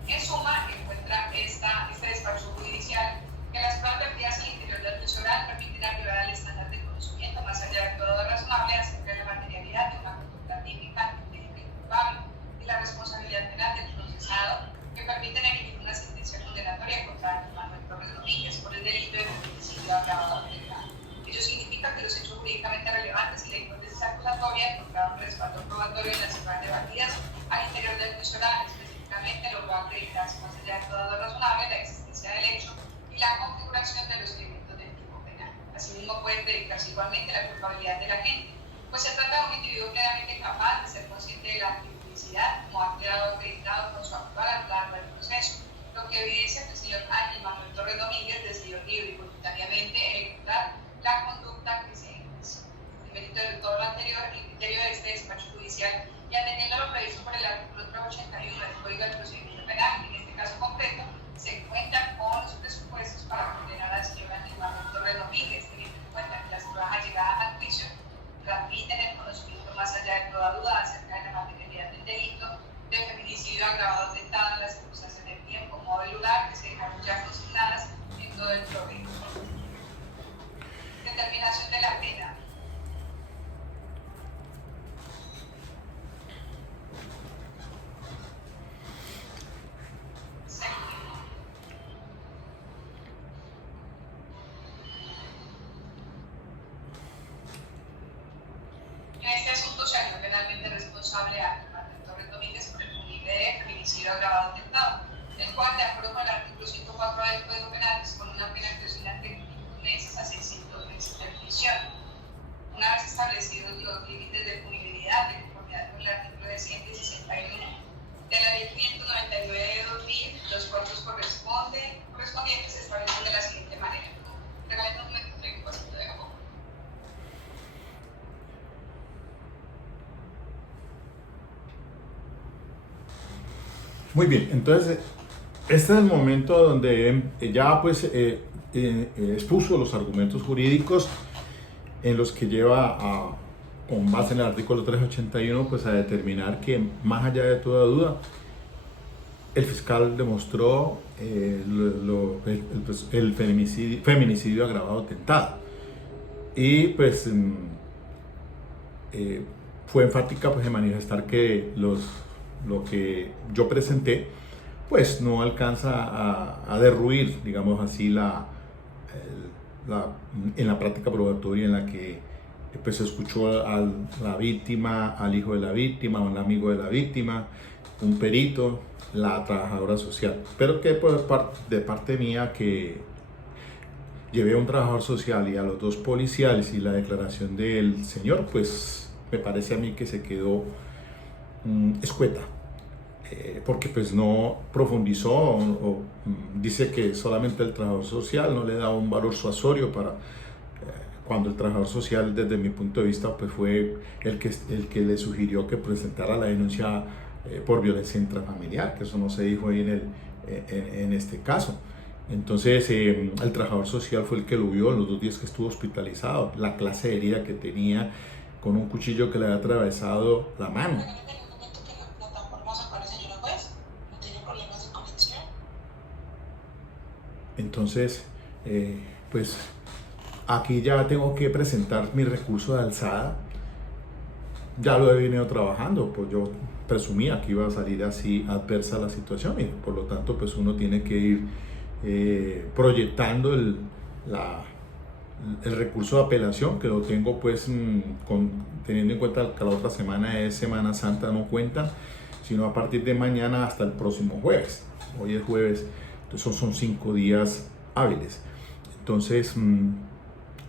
En suma, encuentra este despacho judicial que las pruebas vertidas al interior del juicio oral permiten arribar al estándar de conocimiento más allá de todo razonable acerca de la materialidad de una conducta típica de culpable y la responsabilidad penal del procesado que permiten emitir una sentencia condenatoria contra Manuel Torres Domínguez por el delito de feminicidio agravado del grado. Ello significa que los hechos jurídicamente relevantes y la hipótesis acusatoria encontraron respaldo probatorio en las pruebas debatidas al interior del juicio oral. Específicamente logró acreditarse más allá de todo razonable la existencia del hecho y la configuración de los elementos del tipo penal. Asimismo, puede predicarse igualmente la culpabilidad de la gente, pues se trata de un individuo plenamente capaz de ser consciente de la antipublicidad, como ha quedado acreditado con su actual a lo largo del proceso, lo que evidencia que el señor Ángel Manuel Torres Domínguez decidió libre y voluntariamente ejecutar la conducta que se inició. En mérito de todo lo anterior, el criterio de este despacho judicial y atendiendo a lo previsto por el artículo 381 del Código del Procedimiento Penal, en este caso concreto, se cuenta con los presupuestos para condenar al señor Ángel Manuel Torres Domínguez, teniendo en cuenta que las pruebas allegadas al juicio transmiten el conocimiento más allá de toda duda acerca de la materialidad del delito de feminicidio agravado tentado en las circunstancias del tiempo, modo y lugar que se dejaron ya consignadas en todo el programa. Determinación de la pena. En este asunto se halló penalmente responsable a Manuel Torres Domínguez por el cumplible de feminicidio agravado tentado, el cual, de acuerdo con el artículo 104 del Código Penal, dispone una pena que oscila entre 5 meses a 600 meses de prisión. Una vez establecidos los límites de punibilidad de conformidad con el artículo de 161 de la Ley 599 de 2000, los cuartos correspondientes se establecen de la siguiente manera. Regálame un momento, traigo pasito de agua. Muy bien, entonces este es el momento donde ya pues expuso los argumentos jurídicos en los que lleva con base en el artículo 381 pues a determinar que más allá de toda duda el fiscal demostró el feminicidio agravado tentado y pues fue enfática pues en manifestar que lo que yo presenté pues no alcanza a derruir, digamos así, en la práctica probatoria en la que pues se escuchó a la víctima, al hijo de la víctima, a un amigo de la víctima, un perito, la trabajadora social, pero que pues, de parte mía que llevé a un trabajador social y a los dos policiales y la declaración del señor, pues me parece a mí que se quedó escueta, porque pues no profundizó o dice que solamente el trabajador social no le da un valor suasorio para cuando el trabajador social desde mi punto de vista pues fue el que le sugirió que presentara la denuncia por violencia intrafamiliar, que eso no se dijo ahí en este caso. Entonces el trabajador social fue el que lo vio en los 2 días que estuvo hospitalizado, la clase de herida que tenía con un cuchillo que le había atravesado la mano. Entonces, pues aquí ya tengo que presentar mi recurso de alzada. Ya lo he venido trabajando, pues yo presumía que iba a salir así adversa la situación y por lo tanto pues uno tiene que ir proyectando el recurso de apelación, que lo tengo pues teniendo en cuenta que la otra semana es Semana Santa, no cuenta, sino a partir de mañana hasta el próximo jueves. Hoy es jueves, entonces son 5 días hábiles. Entonces,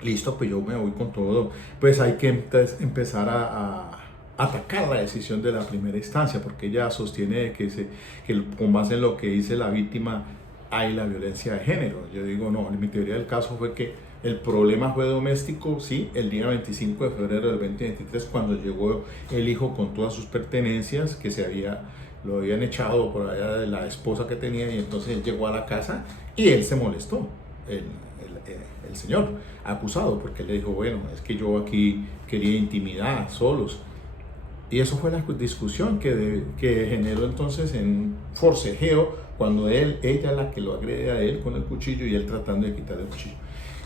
listo, pues yo me voy con todo. Pues hay que empezar a atacar la decisión de la primera instancia, porque ella sostiene que con base en lo que dice la víctima hay la violencia de género. Yo digo, no, mi teoría del caso fue que El problema fue doméstico, sí, el día 25 de febrero del 2023, cuando llegó el hijo con todas sus pertenencias, que lo habían echado por allá de la esposa que tenía, y entonces él llegó a la casa y él se molestó, el señor acusado, porque le dijo, bueno, es que yo aquí quería intimidad, solos. Y eso fue la discusión que generó entonces en forcejeo, cuando ella es la que lo agrede a él con el cuchillo y él tratando de quitarle el cuchillo.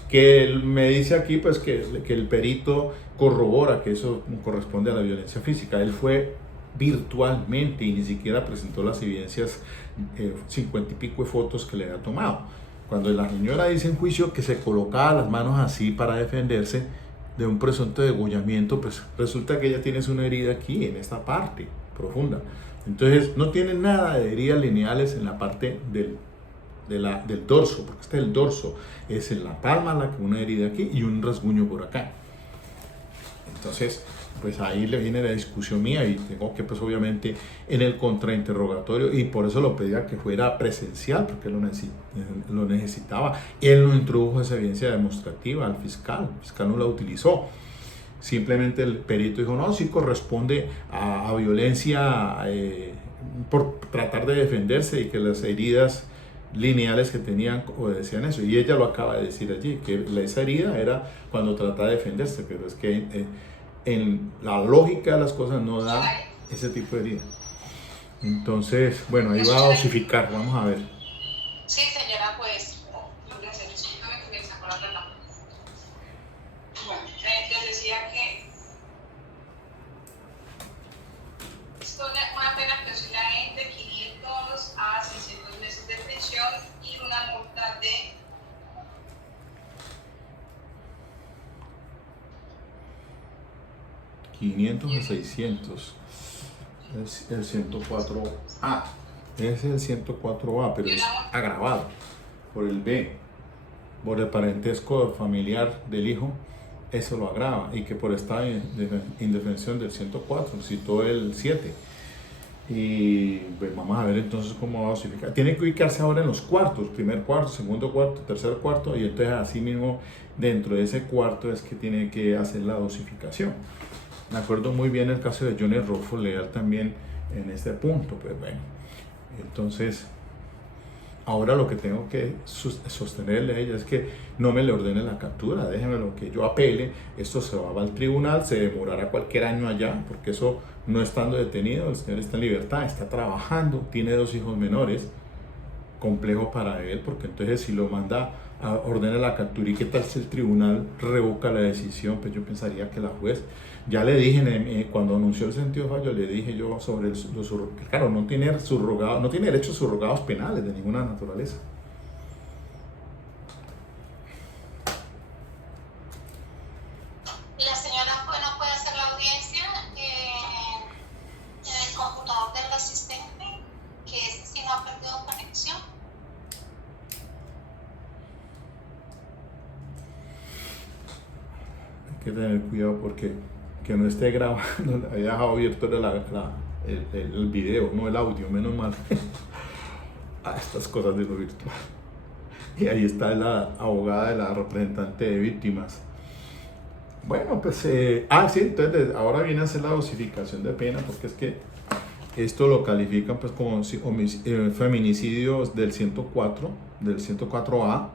Que él me dice aquí pues que el perito corrobora que eso corresponde a la violencia física. Él fue virtualmente y ni siquiera presentó las evidencias, 50 y pico de fotos que le había tomado. Cuando la señora dice en juicio que se colocaba las manos así para defenderse de un presunto degollamiento, pues resulta que ella tiene una herida aquí, en esta parte profunda. Entonces no tiene nada de heridas lineales en la parte del dorso, porque este es el dorso, es en la palma una herida aquí y un rasguño por acá. Entonces, pues ahí le viene la discusión mía y tengo que, pues obviamente, en el contrainterrogatorio, y por eso lo pedía que fuera presencial, porque lo necesitaba. Él no introdujo esa evidencia demostrativa al fiscal, el fiscal no la utilizó. Simplemente el perito dijo, no, sí corresponde a violencia por tratar de defenderse y que las heridas lineales que tenían obedecían eso. Y ella lo acaba de decir allí, que esa herida era cuando trataba de defenderse, pero es que en la lógica de las cosas no da ese tipo de herida. Entonces, bueno, ahí va a dosificar, vamos a ver. Sí, señora, pues, gracias, discúlpame que me sacó la reloj. Bueno, les decía que es una pena prisionera de 500 a 600 meses de prisión y una multa de 500 a 600 es el 104A. Ese es el 104A, pero es agravado por el B, por el parentesco familiar del hijo. Eso lo agrava, y que por esta indefensión del 104 citó el 7. Y pues vamos a ver entonces cómo va a dosificar. Tiene que ubicarse ahora en los cuartos, primer cuarto, segundo cuarto, tercer cuarto, y entonces así mismo dentro de ese cuarto es que tiene que hacer la dosificación. Me acuerdo muy bien el caso de Johnny Rodolfo Leal también en este punto. Pues bueno, entonces ahora lo que tengo que sostenerle a ella es que no me le ordene la captura, déjemelo que yo apele, esto se va al tribunal, se demorará cualquier año allá, porque eso no estando detenido, el señor está en libertad, está trabajando, tiene 2 hijos menores, complejo para él, porque entonces si lo manda a ordena la captura, y qué tal si el tribunal revoca la decisión, pues yo pensaría que la juez, ya le dije cuando anunció el sentido fallo, le dije yo sobre claro, no tiene derechos subrogados penales de ninguna naturaleza. La señora no puede hacer la audiencia en el computador del asistente, que si no ha perdido conexión. Hay que tener cuidado porque que no esté grabando, había dejado abierto el video, no el audio, menos mal. Estas cosas de lo virtual. Y ahí está la abogada de la representante de víctimas. Bueno, pues, sí, entonces ahora viene a hacer la dosificación de pena, porque es que esto lo califican pues como feminicidios del 104A,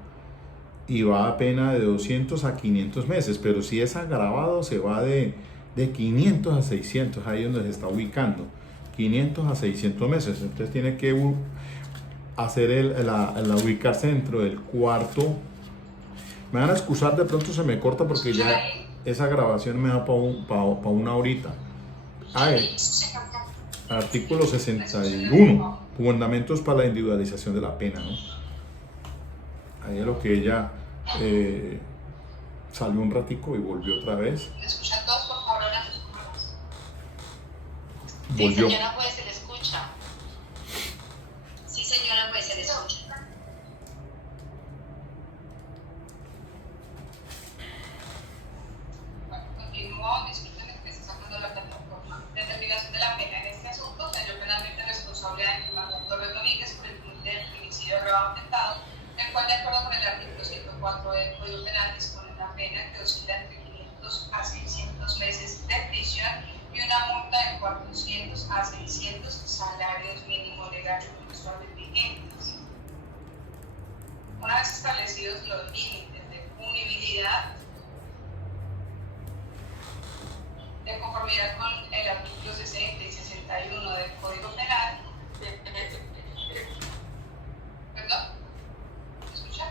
y va a pena de 200 a 500 meses, pero si es agravado se va de 500 a 600, ahí es donde se está ubicando, 500 a 600 meses, entonces tiene que hacer ubicarse dentro del cuarto. Me van a excusar, de pronto se me corta porque ya esa grabación me da para una horita. Artículo 61, fundamentos para la individualización de la pena, ¿no? Ahí es lo que ella salió un ratico y volvió otra vez. ¿Me escuchan todos, por favor? Volvió. Sí, señora, pues se le escucha. Sí, señora, pues se le escucha. Bueno, continúo. Discúlpenme que me está sacando la plataforma. Determinación de la pena. En este asunto, se halló penalmente responsable a Manuel Torres Domínguez por el crimen del feminicidio agravado, el cual, de acuerdo con el artículo 104 del Código Penal, dispone 400 a 600 salarios mínimos legales mensuales vigentes. Una vez establecidos los límites de punibilidad, de conformidad con el artículo 60 y 61 del Código Penal, ¿perdón? ¿Me escucha?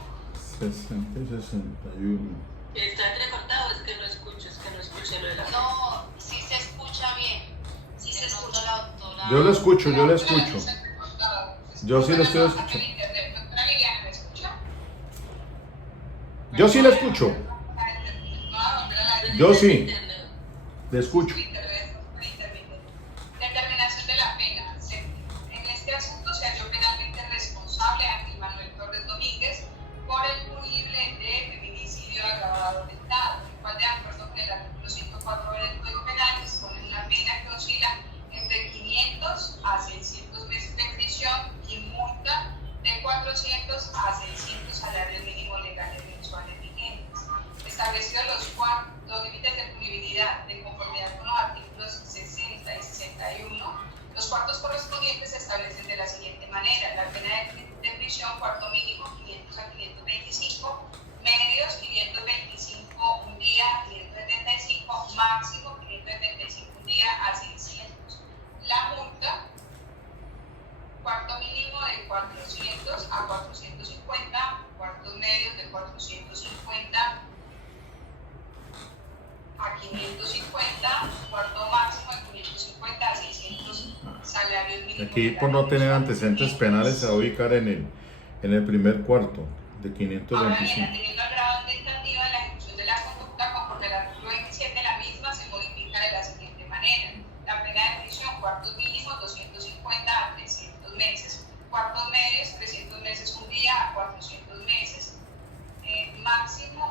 60 y 61. Está entrecortado, es que no escuché lo de la... No, sí se escucha bien. Sí se escucha la doctora. Yo lo escucho, yo lo escucho. Yo sí lo estoy escuchando. Doctora Liliana, ¿me escucha? Yo sí lo escucho. Yo sí, le escucho. Determinación de la pena. En este asunto se halló penalmente responsable a Ángel Manuel Torres Domínguez por el punible de feminicidio agravado tentado, el cual, de acuerdo con el artículo 104 del Código Penal, dispone una pena que oscila entre 500 a 600 meses de prisión y multa de 400 a 600 salarios mínimos legales mensuales vigentes. Establecidos los límites de punibilidad de conformidad con los artículos 60 y 61, los cuartos correspondientes se establecen de la siguiente manera: la pena de prisión cuarto mínimo 500 a 525, medios 525 un día a 575, máximo 575 un día a 600. La multa cuarto mínimo de 400 a 450, cuartos medios de 450 a 550, cuarto máximo de 550 a 600 salarios mínimos. Aquí, por no tener antecedentes penales, se va a ubicar en el primer cuarto de Ahora bien, 525. atendiendo al grado tentativo de la ejecución de la conducta, conforme al artículo 27, la misma se modifica de la siguiente manera: la pena de prisión cuartos mínimos 250 a 300 meses, cuartos medios 300 meses un día a 400 meses,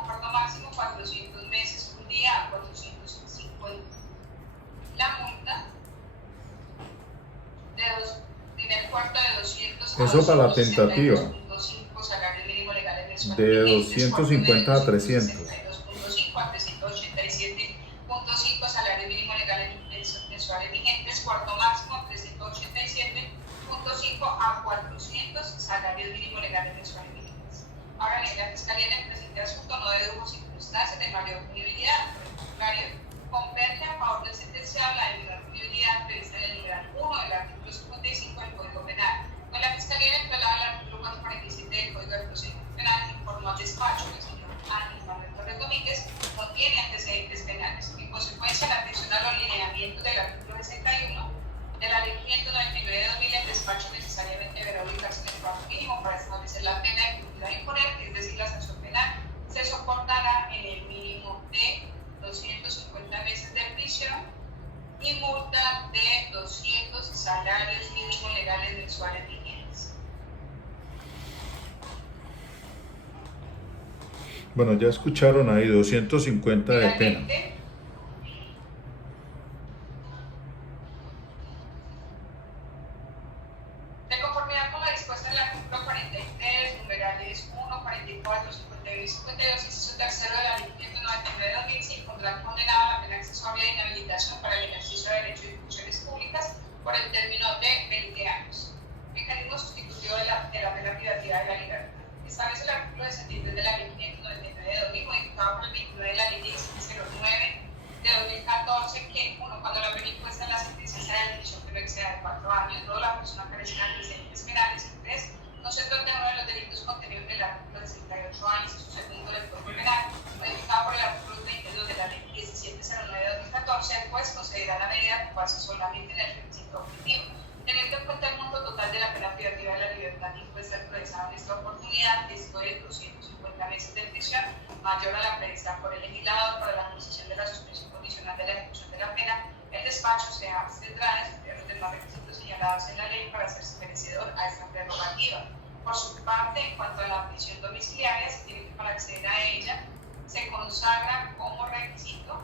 cuarto máximo 400 meses un día a 450. La multa primer cuarto de 200 a Eso para la tentativa. 262.5 salarios mínimos legales mensuales De vigentes, 250 a 300. 62.5 a 387.5 salarios mínimos legales mensuales vigentes, cuarto máximo 387.5 a 400 salarios mínimos legales mensuales vigentes. Ahora bien, la Fiscalía en el presente asunto no dedujo circunstancias de mayor punibilidad. Por el contrario, compete a favor del sentenciado la de menor punibilidad prevista en el numeral 1 del artículo 55 del Código Penal. Con la Fiscalía en el traslado del artículo 447 del Código de Procedimiento Penal informó al despacho que el señor Ángel Manuel Torres Domínguez no tiene antecedentes penales. En consecuencia, la atención a los lineamientos del artículo 61 de la Ley 599 de 2000, el despacho necesariamente deberá ubicarse en el cuarto mínimo para establecer la pena de impunidad imponente, es decir, la sanción penal se soportará en el mínimo de 250 meses de prisión y multa de 200 salarios mínimos legales mensuales vigentes. Bueno, ya escucharon ahí, 250 de pena. Finalmente, de conformidad con la dispuesta en el artículo 43, numerales 1, 44, 51 y 52, inciso tercero de la Ley 599 de 2000, se impondrá condenado a la pena accesoria de inhabilitación para el ejercicio de derechos y funciones públicas por el término de 20 años. Mecanismo sustitutivo de la pena privativa de la libertad. Establece el artículo 63 de la Ley 599 de 2000, modificado por el 29 de la Ley 1709 de 2014, que, uno, cuando la pena impuesta en la sentencia sea de prisión que no exceda de 4 años, dos, la persona carece de antecedentes penales, y tres, no se trata de uno de los delitos contenidos en el artículo 68 años y su segundo del Código Penal, modificado por el artículo 32 de la Ley 1709 de 2014, el juez considerará la medida que pasa solamente en el requisito objetivo. Teniendo en cuenta el monto total de la pena privativa de la libertad impuesta al procesado en esta oportunidad, que es de 250 meses de prisión, mayor a la prevista por el legislador para la concesión de la suspensión condicional de la ejecución de la pena, el despacho se abstendrá de suplir los demás requisitos señalados en la ley para hacerse merecedor a esta prerrogativa. Por su parte, en cuanto a la prisión domiciliaria, se tiene que, para acceder a ella, se consagra como requisito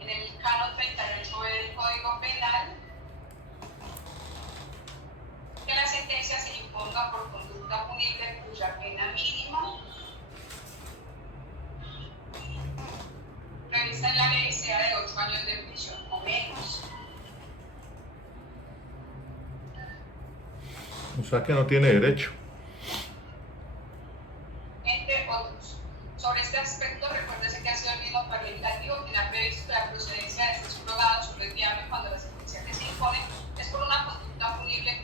en el canon 38 del Código Penal que la sentencia se imponga por conducta punible cuya pena mínima prevista en la ley sea de 8 años de prisión o menos. O sea que no tiene derecho. Entre otros. Sobre este aspecto, recuérdese que ha sido el mismo Poder Legislativo quien ha previsto que la procedencia de este subrogado solo es viable cuando la sentencia que se impone es por una conducta punible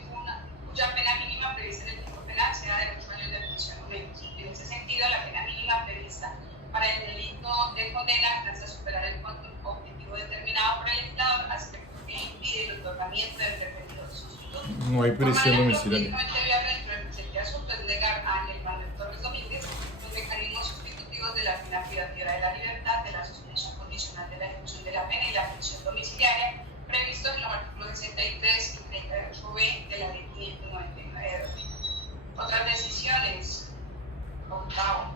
cuya pena mínima prevista en el tipo penal sea de 8 años de prisión o menos. En ese sentido, la pena mínima prevista para el delito de condena hasta superar el objetivo determinado por el legislador, aspecto que impide el otorgamiento del preferido sustituto. No hay prisión domiciliaria. Lo viable dentro del presente asunto es negar a Ángel Manuel Torres Domínguez los mecanismos sustitutivos de la pena privativa de la libertad, de la suspensión condicional de la ejecución de la pena y la prisión domiciliaria previstos en los artículos 63 y 38b de la ley 599 de 2000. Otras decisiones. Octavo.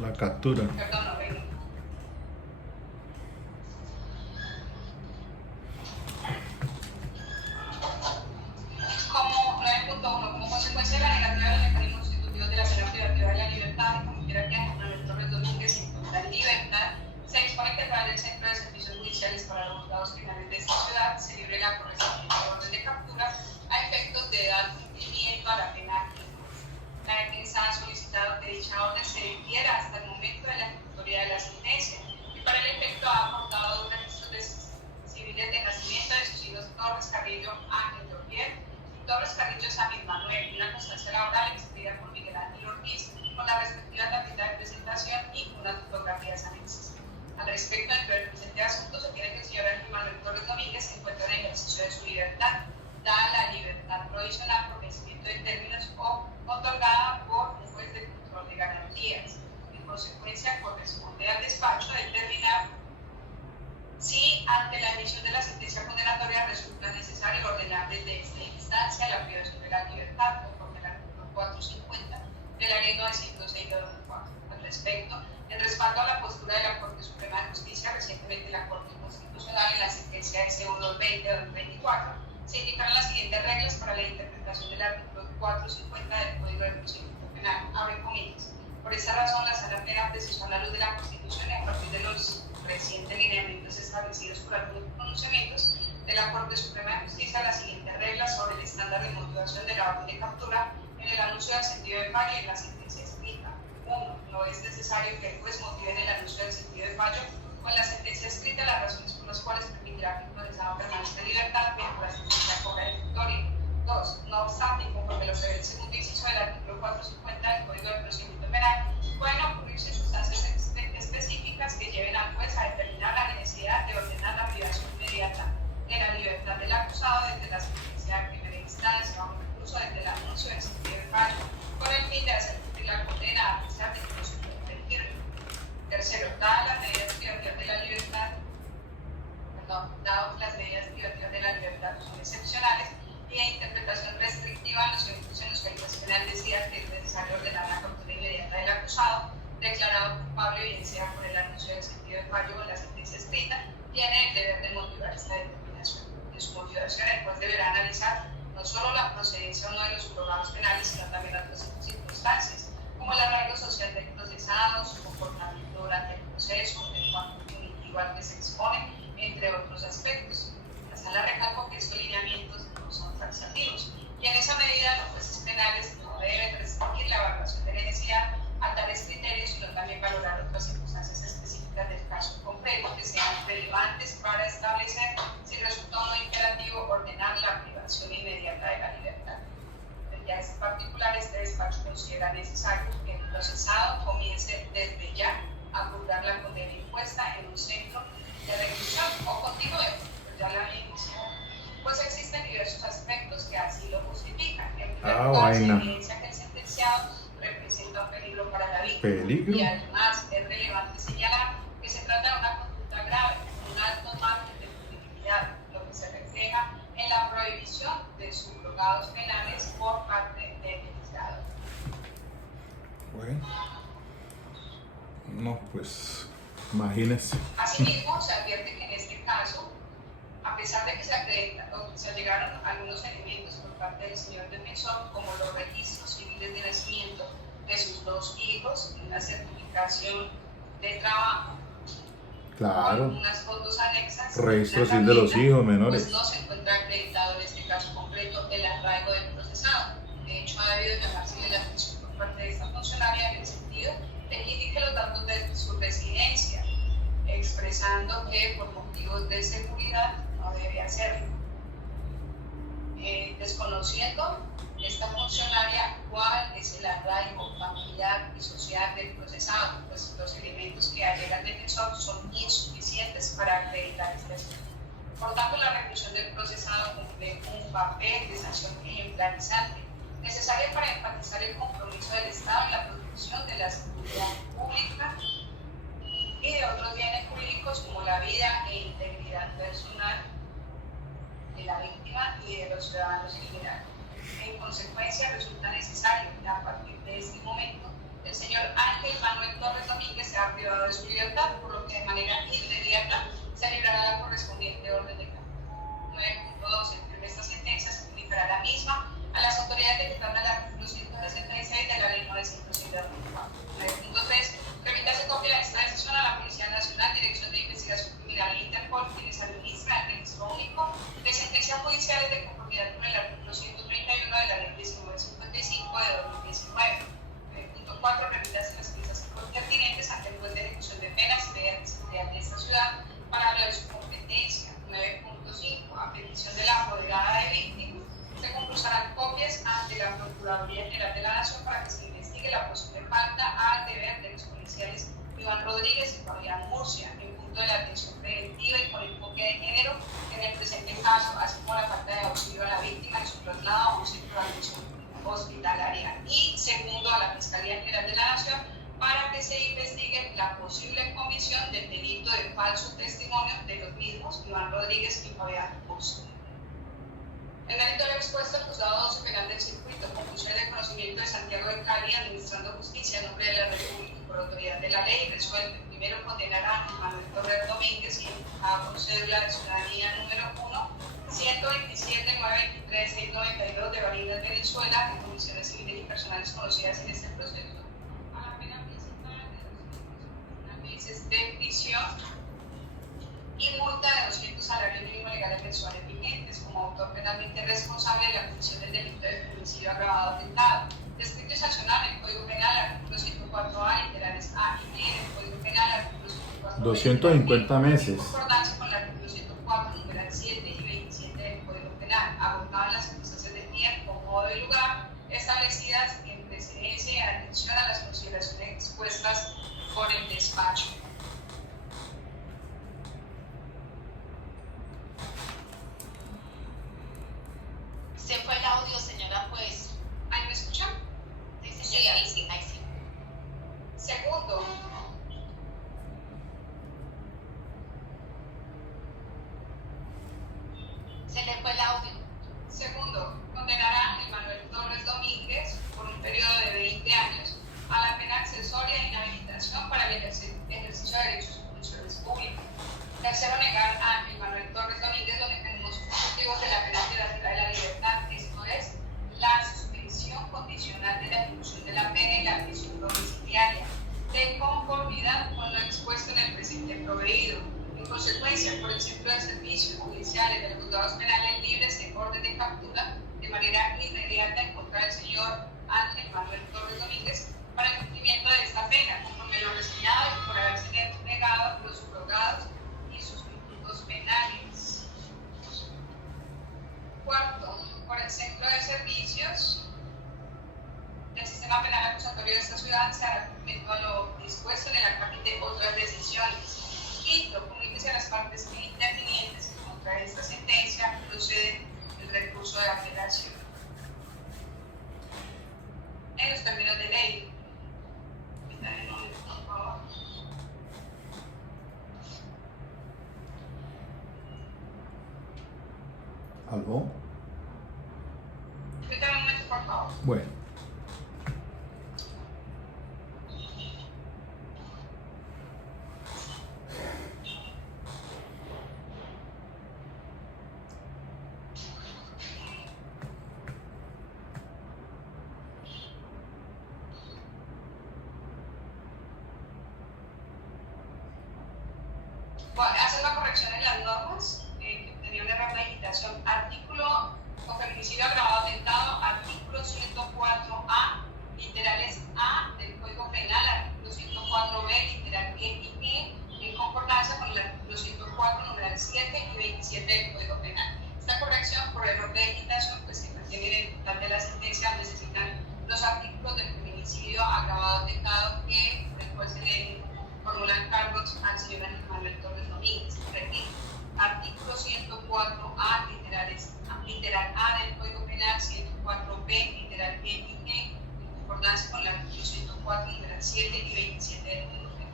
La captura. Perdón, noveno. Como 9.1, como consecuencia de la negativa de los mecanismos sustitutivos de la pena privativa de la libertad, y como quiera que Ángel Manuel Torres Domínguez se encuentra en libertad, se dispone que a través del Centro de Servicios Judiciales para los Juzgados Penales de esta ciudad se libre la correspondiente orden de captura a efectos de dar cumplimiento a la pena. La defensa ha solicitado que dicha orden se difiera hasta el momento de la ejecutoria de la sentencia y para el efecto ha aportado dos registros civiles de nacimiento de sus hijos Torres Carrillo Ángel Jorvier y Torres Carrillo Samir Manuel y una constancia laboral expedida por Miguel Ángel Ortiz con la respectiva tarjeta de presentación y unas fotografías anexas. Al respecto, dentro del presente asunto se tiene que el señor Ángel Manuel Torres Domínguez se encuentra en el ejercicio de su libertad, dada la libertad provisional por vencimiento de términos o otorgada por un juez de control de garantías. En consecuencia, corresponde al despacho determinar si ante la emisión de la sentencia condenatoria resulta necesario ordenar desde esta instancia la privación de la libertad conforme al artículo 450 de la ley 906 de 2004. Al respecto, en respaldo a la postura de la Corte Suprema de Justicia, recientemente la Corte Constitucional en la sentencia S1-20 de 2024, se indicaron las siguientes reglas para la interpretación del artículo 450 del Código de Procedimiento Penal. Abre comillas. Por esta razón, la Sala Plena precisó a la luz de la Constitución y a partir de los recientes lineamientos establecidos por algunos pronunciamientos de la Corte Suprema de Justicia las siguientes reglas sobre el estándar de motivación de la orden de captura en el anuncio del sentido de fallo y en la sentencia escrita. 1. No es necesario que el juez motive en el anuncio del sentido de fallo o en la sentencia escrita las razones por las cuales permitirá que el procesado permanezca en libertad mientras la sentencia cobra ejecutoria. 2. No obstante, conforme lo prevé el segundo inciso del artículo 450 del Código de Procedimiento Penal, pueden ocurrir circunstancias específicas que lleven al juez a determinar la necesidad de ordenar la privación inmediata de la libertad del acusado desde la sentencia de primera instancia o incluso desde el anuncio del sentido de fallo, con el fin de hacer cumplir la condena a pesar de que no se puede permitir. Tercero, dadas las medidas privativas de la libertad, son excepcionales y de interpretación restrictiva en los eventos en los que el juez penal decida que es necesario ordenar la captura inmediata del acusado, declarado culpable o evidenciado por el anuncio del sentido de fallo o la sentencia escrita, tiene el deber de motivar esta determinación. En su motivación, el juez deberá analizar no solo la procedencia o no de los subrogados penales, sino también otras circunstancias, como el arraigo social del procesado, su comportamiento durante el proceso, el cuanto punitivo al que se expone, entre otros aspectos. La Sala recalcó que estos lineamientos no son taxativos y en esa medida los jueces penales no deben restringir la evaluación de necesidad a tales criterios, sino también valorar otras circunstancias específicas del caso concreto que sean relevantes para establecer si resulta o no imperativo ordenar la privación inmediata de la libertad. Ya en particular, este despacho considera necesario que el procesado comience desde ya a purgar la condena impuesta en un centro de reclusión o contigo de ya la había iniciado. Pues existen diversos aspectos que así lo justifican. En primer lugar, se evidencia que el sentenciado representa un peligro para la víctima. Y además es relevante señalar que se trata de una conducta grave, con un alto margen de punibilidad, lo que se refleja en la prohibición de subrogados penales por parte del legislador. Bueno, no, pues imagínense. Asimismo, se advierte que en este caso, a pesar de que se acredita o se allegaron algunos elementos por parte del señor defensor, como los registros civiles de nacimiento de sus dos hijos, una certificación de trabajo Claro. con unas fotos anexas. Registro una civil de los tablita, hijos menores. pues no se encuentra acreditado en este caso concreto el arraigo del procesado. De hecho, ha debido llamarse la atención por parte de esta funcionaria en el sentido de que indique los datos de su residencia, expresando que por motivos de seguridad no debe hacerlo. Desconociendo esta funcionaria cuál es el arraigo familiar y social del procesado, pues los elementos que alega el defensor son insuficientes para acreditar este asunto. Por tanto, la reclusión del procesado cumple un papel de sanción ejemplarizante, necesario para enfatizar el compromiso del Estado en la protección de la seguridad pública y de otros bienes jurídicos como la vida e integridad personal de la víctima y de los ciudadanos en general. En consecuencia, resulta necesario que a partir de este momento el señor Ángel Manuel Torres Domínguez sea privado de su libertad, por lo que de manera inmediata se librará la correspondiente orden de captura. 9.2. En firme esta sentencia se comunicará la misma a las autoridades que tratan el artículo 166 de la Ley 907 de 2004. 9.3. Remítase copia de esta decisión a la Policía Nacional, Dirección de Investigación Criminal e Interpol, quienes administran el registro único de sentencias judiciales de conformidad con el artículo 131 de la Ley 1955 de 2019. 9.4. Remítase las piezas pertinentes ante el juez de ejecución de penas y medidas de seguridad de esta ciudad para hablar de su competencia. 9.5. A petición de la apoderada de víctimas, se concursarán copias ante la Procuraduría General de la Nación para que se investigue la posible falta al deber de los policiales Iván Rodríguez y Fabián Murcia en punto de la atención preventiva y con enfoque de género en el presente caso, así como la falta de auxilio a la víctima en su traslado a un centro de atención hospitalaria. Y segundo, a la Fiscalía General de la Nación para que se investigue la posible comisión del delito de falso testimonio de los mismos Iván Rodríguez y Fabián Murcia. En mérito de lo expuesto, el juzgado 12 penal del circuito, conclusiones de conocimiento de Santiago de Cali, administrando justicia en nombre de la República y por autoridad de la ley, resuelve: primero, condenar a Manuel Torres Domínguez, identificado con cédula de ciudadanía número 1, 127-923-692 de Barinas, Venezuela, en condiciones civiles y personales conocidas en este proceso, a la pena principal de 2 meses de prisión y multa de 200 salarios mínimos legales mensuales vigentes como autor penalmente responsable de la comisión del delito de femicidio agravado atentado. Descrito y sancionado en el Código Penal, artículo 104A, literales A y B del Código Penal, artículo 104. 250 meses. En concordancia con el artículo 104, numeral 7 y 27 del Código Penal, agotadas las circunstancias de tiempo, modo y lugar establecidas en precedencia y atención a las consideraciones expuestas por el despacho. Se fue el audio, señora juez. ¿Ahí me escuchan? Sí, señora. Sí, ahí sí. Ahí sí. Segundo, Se le fue el audio. Segundo, condenar a Ángel Manuel Torres Domínguez por un periodo de 20 años a la pena accesoria de inhabilitación para el ejercicio de derechos y funciones públicas. Tercero, negar a Ángel Manuel Torres Domínguez los mecanismos sustitutivos de la pena privativa de la libertad, esto es, la suspensión condicional de la ejecución de la pena y la prisión domiciliaria, de conformidad con lo expuesto en el presente proveído. En consecuencia, por el Centro de Servicios Judiciales de los Juzgados Penales Libres de orden de captura de manera inmediata en contra del señor Ángel Manuel Torres Domínguez para el cumplimiento de esta pena, conforme lo reseñado y por haberse negado los subrogados y sustitutos penales. Cuarto, por el Centro de Servicios del Sistema Penal Acusatorio de esta ciudad se hará cumplimiento a lo dispuesto en el acta de otras decisiones. Quinto, comuníquese a las partes intervinientes que contra esta sentencia procede el recurso de apelación. En los términos de ley. Por favor. ¿Algo? Permítame un momento, por favor. Bueno. hacer una corrección en las normas, que tenía un error de digitación. Artículo o feminicidio agravado atentado, artículo 104A, literales A del Código Penal, artículo 104B, literal E y G, en concordancia con el artículo 104, numeral 7 y 27 del Código Penal. Esta corrección por error de digitación pues se mantiene en el total de la sentencia. Necesitan los artículos del feminicidio agravado atentado por el cual se le formulan cargos al señor Ángel Manuel Torres Domínguez. Repito, artículo 104A, literal A del Código Penal, 104B, literal E y G, en concordancia con el artículo 104, numeral 7 y 27 del Código Penal.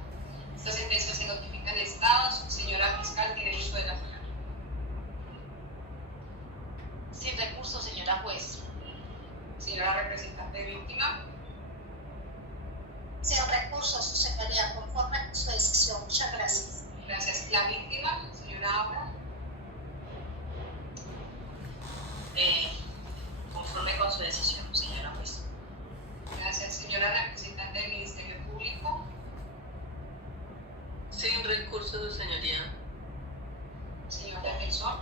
Esta sentencia se notifica en estados. Señora fiscal, tiene uso de la palabra. Sin recurso, señora juez. Señora representante de víctima. Sin recursos, su señoría, conforme con su decisión. Muchas gracias. Gracias. La víctima, señora Aura. Conforme con su decisión, señora juez. Gracias. Señora representante del Ministerio Público. Sin recurso, su señoría. Señor defensor.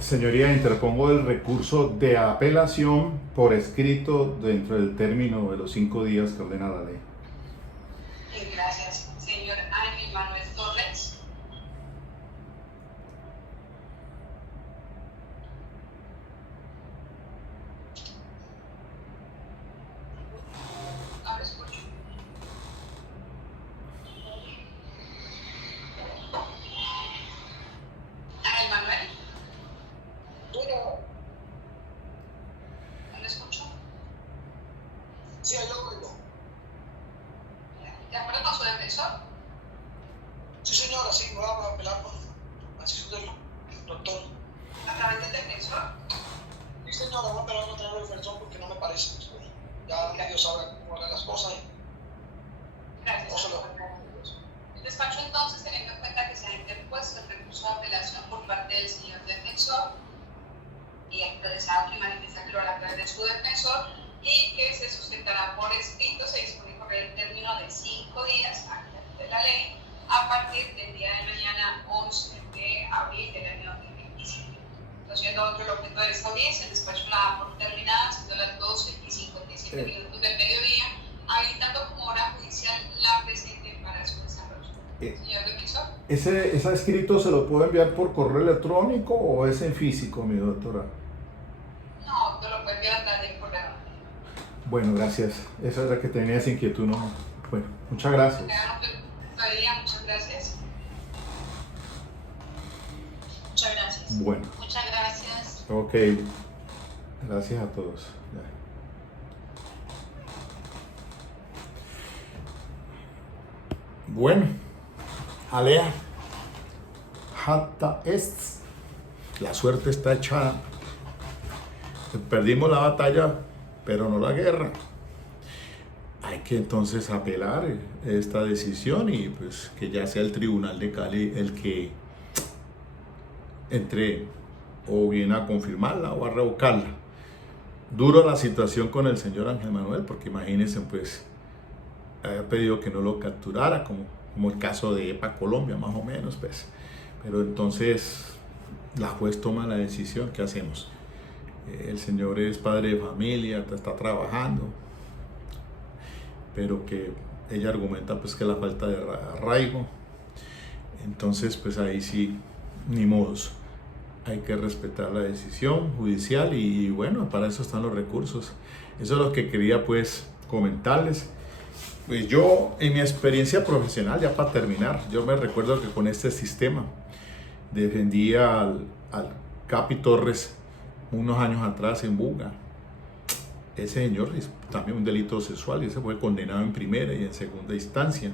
Señoría, interpongo el recurso de apelación por escrito dentro del término de los 5 días que ordena la ley. Gracias. Señor Ángel Manuel Torres. No lo escucho. Ángel Manuel. No lo escucho. Sí, yo oigo. ¿De acuerdo con su defensor? Sí, señora, sí, voy a apelar con la decisión del doctor. ¿A través del defensor? Sí, señora, voy a apelar contra el defensor porque no me parece. Ya ellos saben cómo van las cosas. Gracias. No se lo- El despacho entonces, teniendo en cuenta que se ha interpuesto el recurso de apelación por parte del señor defensor y expresado que manifiesta que lo hará a través de su defensor y que se sustentará por escrito, se dispone a correr el término de 5 días a de la ley a partir del día de mañana 11 de abril del año 2027. Entonces, siendo otro el objeto de esta audiencia, el despacho la da por terminada, siendo las 12:57 minutos del mediodía, habilitando como hora judicial la presente para su desarrollo. Señor defensor. ¿Ese escrito se lo puedo enviar por correo electrónico o es en físico, mi doctora? No, te lo puedes enviar a través del correo. Bueno, gracias. Esa era que tenía esa inquietud, ¿no? Bueno, muchas gracias. Todavía, muchas gracias. Muchas gracias. Bueno, Muchas gracias. ok. Gracias a todos. Ya. Bueno, Alea, Hatta est. La suerte está echada. Perdimos la batalla, pero no la guerra. Hay que entonces apelar esta decisión y pues que ya sea el Tribunal de Cali el que entre o bien a confirmarla o a revocarla. Duro la situación con el señor Ángel Manuel, porque imagínense, pues había pedido que no lo capturara, como el caso de EPA Colombia, más o menos, pues. Pero entonces la juez toma la decisión. ¿Qué hacemos? El señor es padre de familia, está trabajando, pero que ella argumenta pues que la falta de arraigo. Entonces pues ahí sí, ni modos, hay que respetar la decisión judicial y bueno, para eso están los recursos. Eso es lo que quería pues comentarles. Pues yo, en mi experiencia profesional, ya para terminar, yo me recuerdo que con este sistema defendía al Capi Torres unos años atrás en Buga. Ese señor es también un delito sexual y ese fue condenado en primera y en segunda instancia.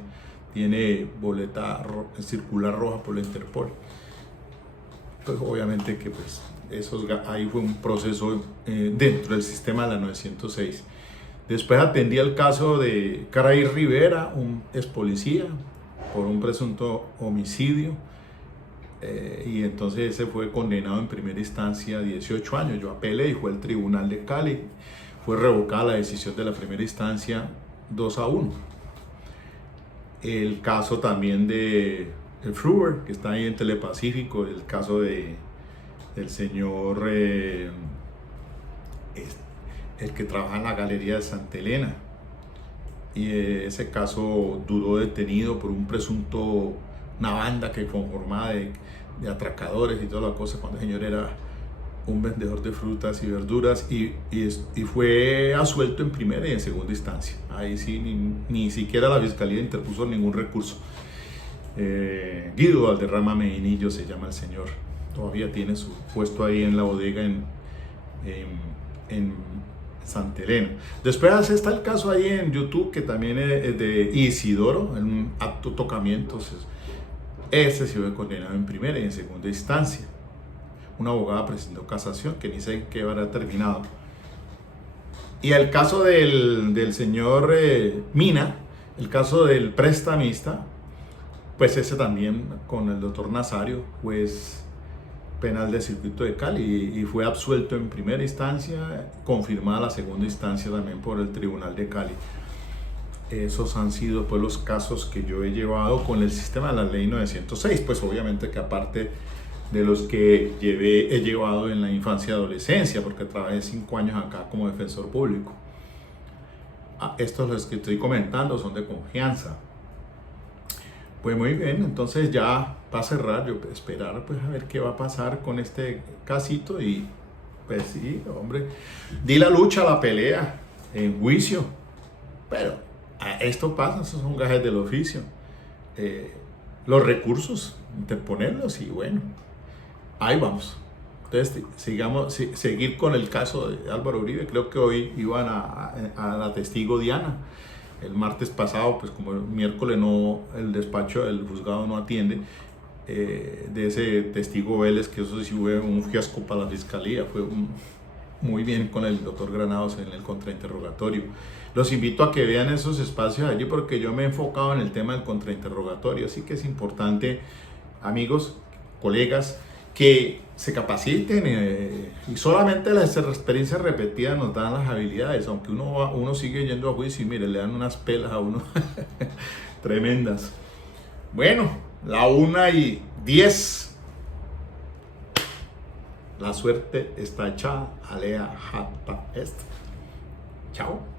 Tiene boleta circular roja por la Interpol. Pues obviamente que pues ahí fue un proceso dentro del sistema de la 906. Después atendí el caso de Caray Rivera, un ex policía, por un presunto homicidio. Y entonces ese fue condenado en primera instancia a 18 años. Yo apelé y fue el Tribunal de Cali. Fue revocada la decisión de la primera instancia 2-1. El caso también de el Fruber, que está ahí en Telepacífico, el caso del señor, el que trabaja en la Galería de Santa Elena. Y ese caso duró detenido por un presunto, una banda que conformaba de atracadores y toda la cosa, cuando el señor era un vendedor de frutas y verduras, y fue absuelto en primera y en segunda instancia. Ahí sí ni siquiera la fiscalía interpuso ningún recurso. Guido Valderrama Medinillo se llama el señor, todavía tiene su puesto ahí en la bodega en Santa Elena. Después está el caso ahí en YouTube, que también es de Isidoro, en un acto de tocamiento. Ese sí fue condenado en primera y en segunda instancia. Una abogada presentó casación, que ni sé en qué habrá terminado. Y el caso del señor Mina, el caso del prestamista, pues ese también con el doctor Nazario, juez penal del circuito de Cali, y fue absuelto en primera instancia, confirmada la segunda instancia también por el tribunal de Cali. Esos han sido pues los casos que yo he llevado con el sistema de la ley 906, pues obviamente que aparte de los que he llevado en la infancia y adolescencia, porque trabajé 5 años acá como defensor público. Estos los que estoy comentando son de confianza. Pues muy bien, entonces ya para cerrar, yo esperar pues a ver qué va a pasar con este casito, y pues sí, hombre, di la lucha, la pelea en juicio, pero esto pasa, esos son gajes del oficio, los recursos, interponerlos, y bueno, ahí vamos. Entonces seguir con el caso de Álvaro Uribe. Creo que hoy iban a la testigo Diana. El martes pasado, pues como el miércoles el despacho del juzgado no atiende, de ese testigo Vélez, que eso sí fue un fiasco para la fiscalía, fue muy bien con el doctor Granados en el contrainterrogatorio. Los invito a que vean esos espacios allí, porque yo me he enfocado en el tema del contrainterrogatorio, así que es importante, amigos, colegas, que se capaciten, y solamente las experiencias repetidas nos dan las habilidades, aunque uno sigue yendo a juicio y mire, le dan unas pelas a uno tremendas. Bueno, la 1:10, la suerte está echada, alea jata est. Chao.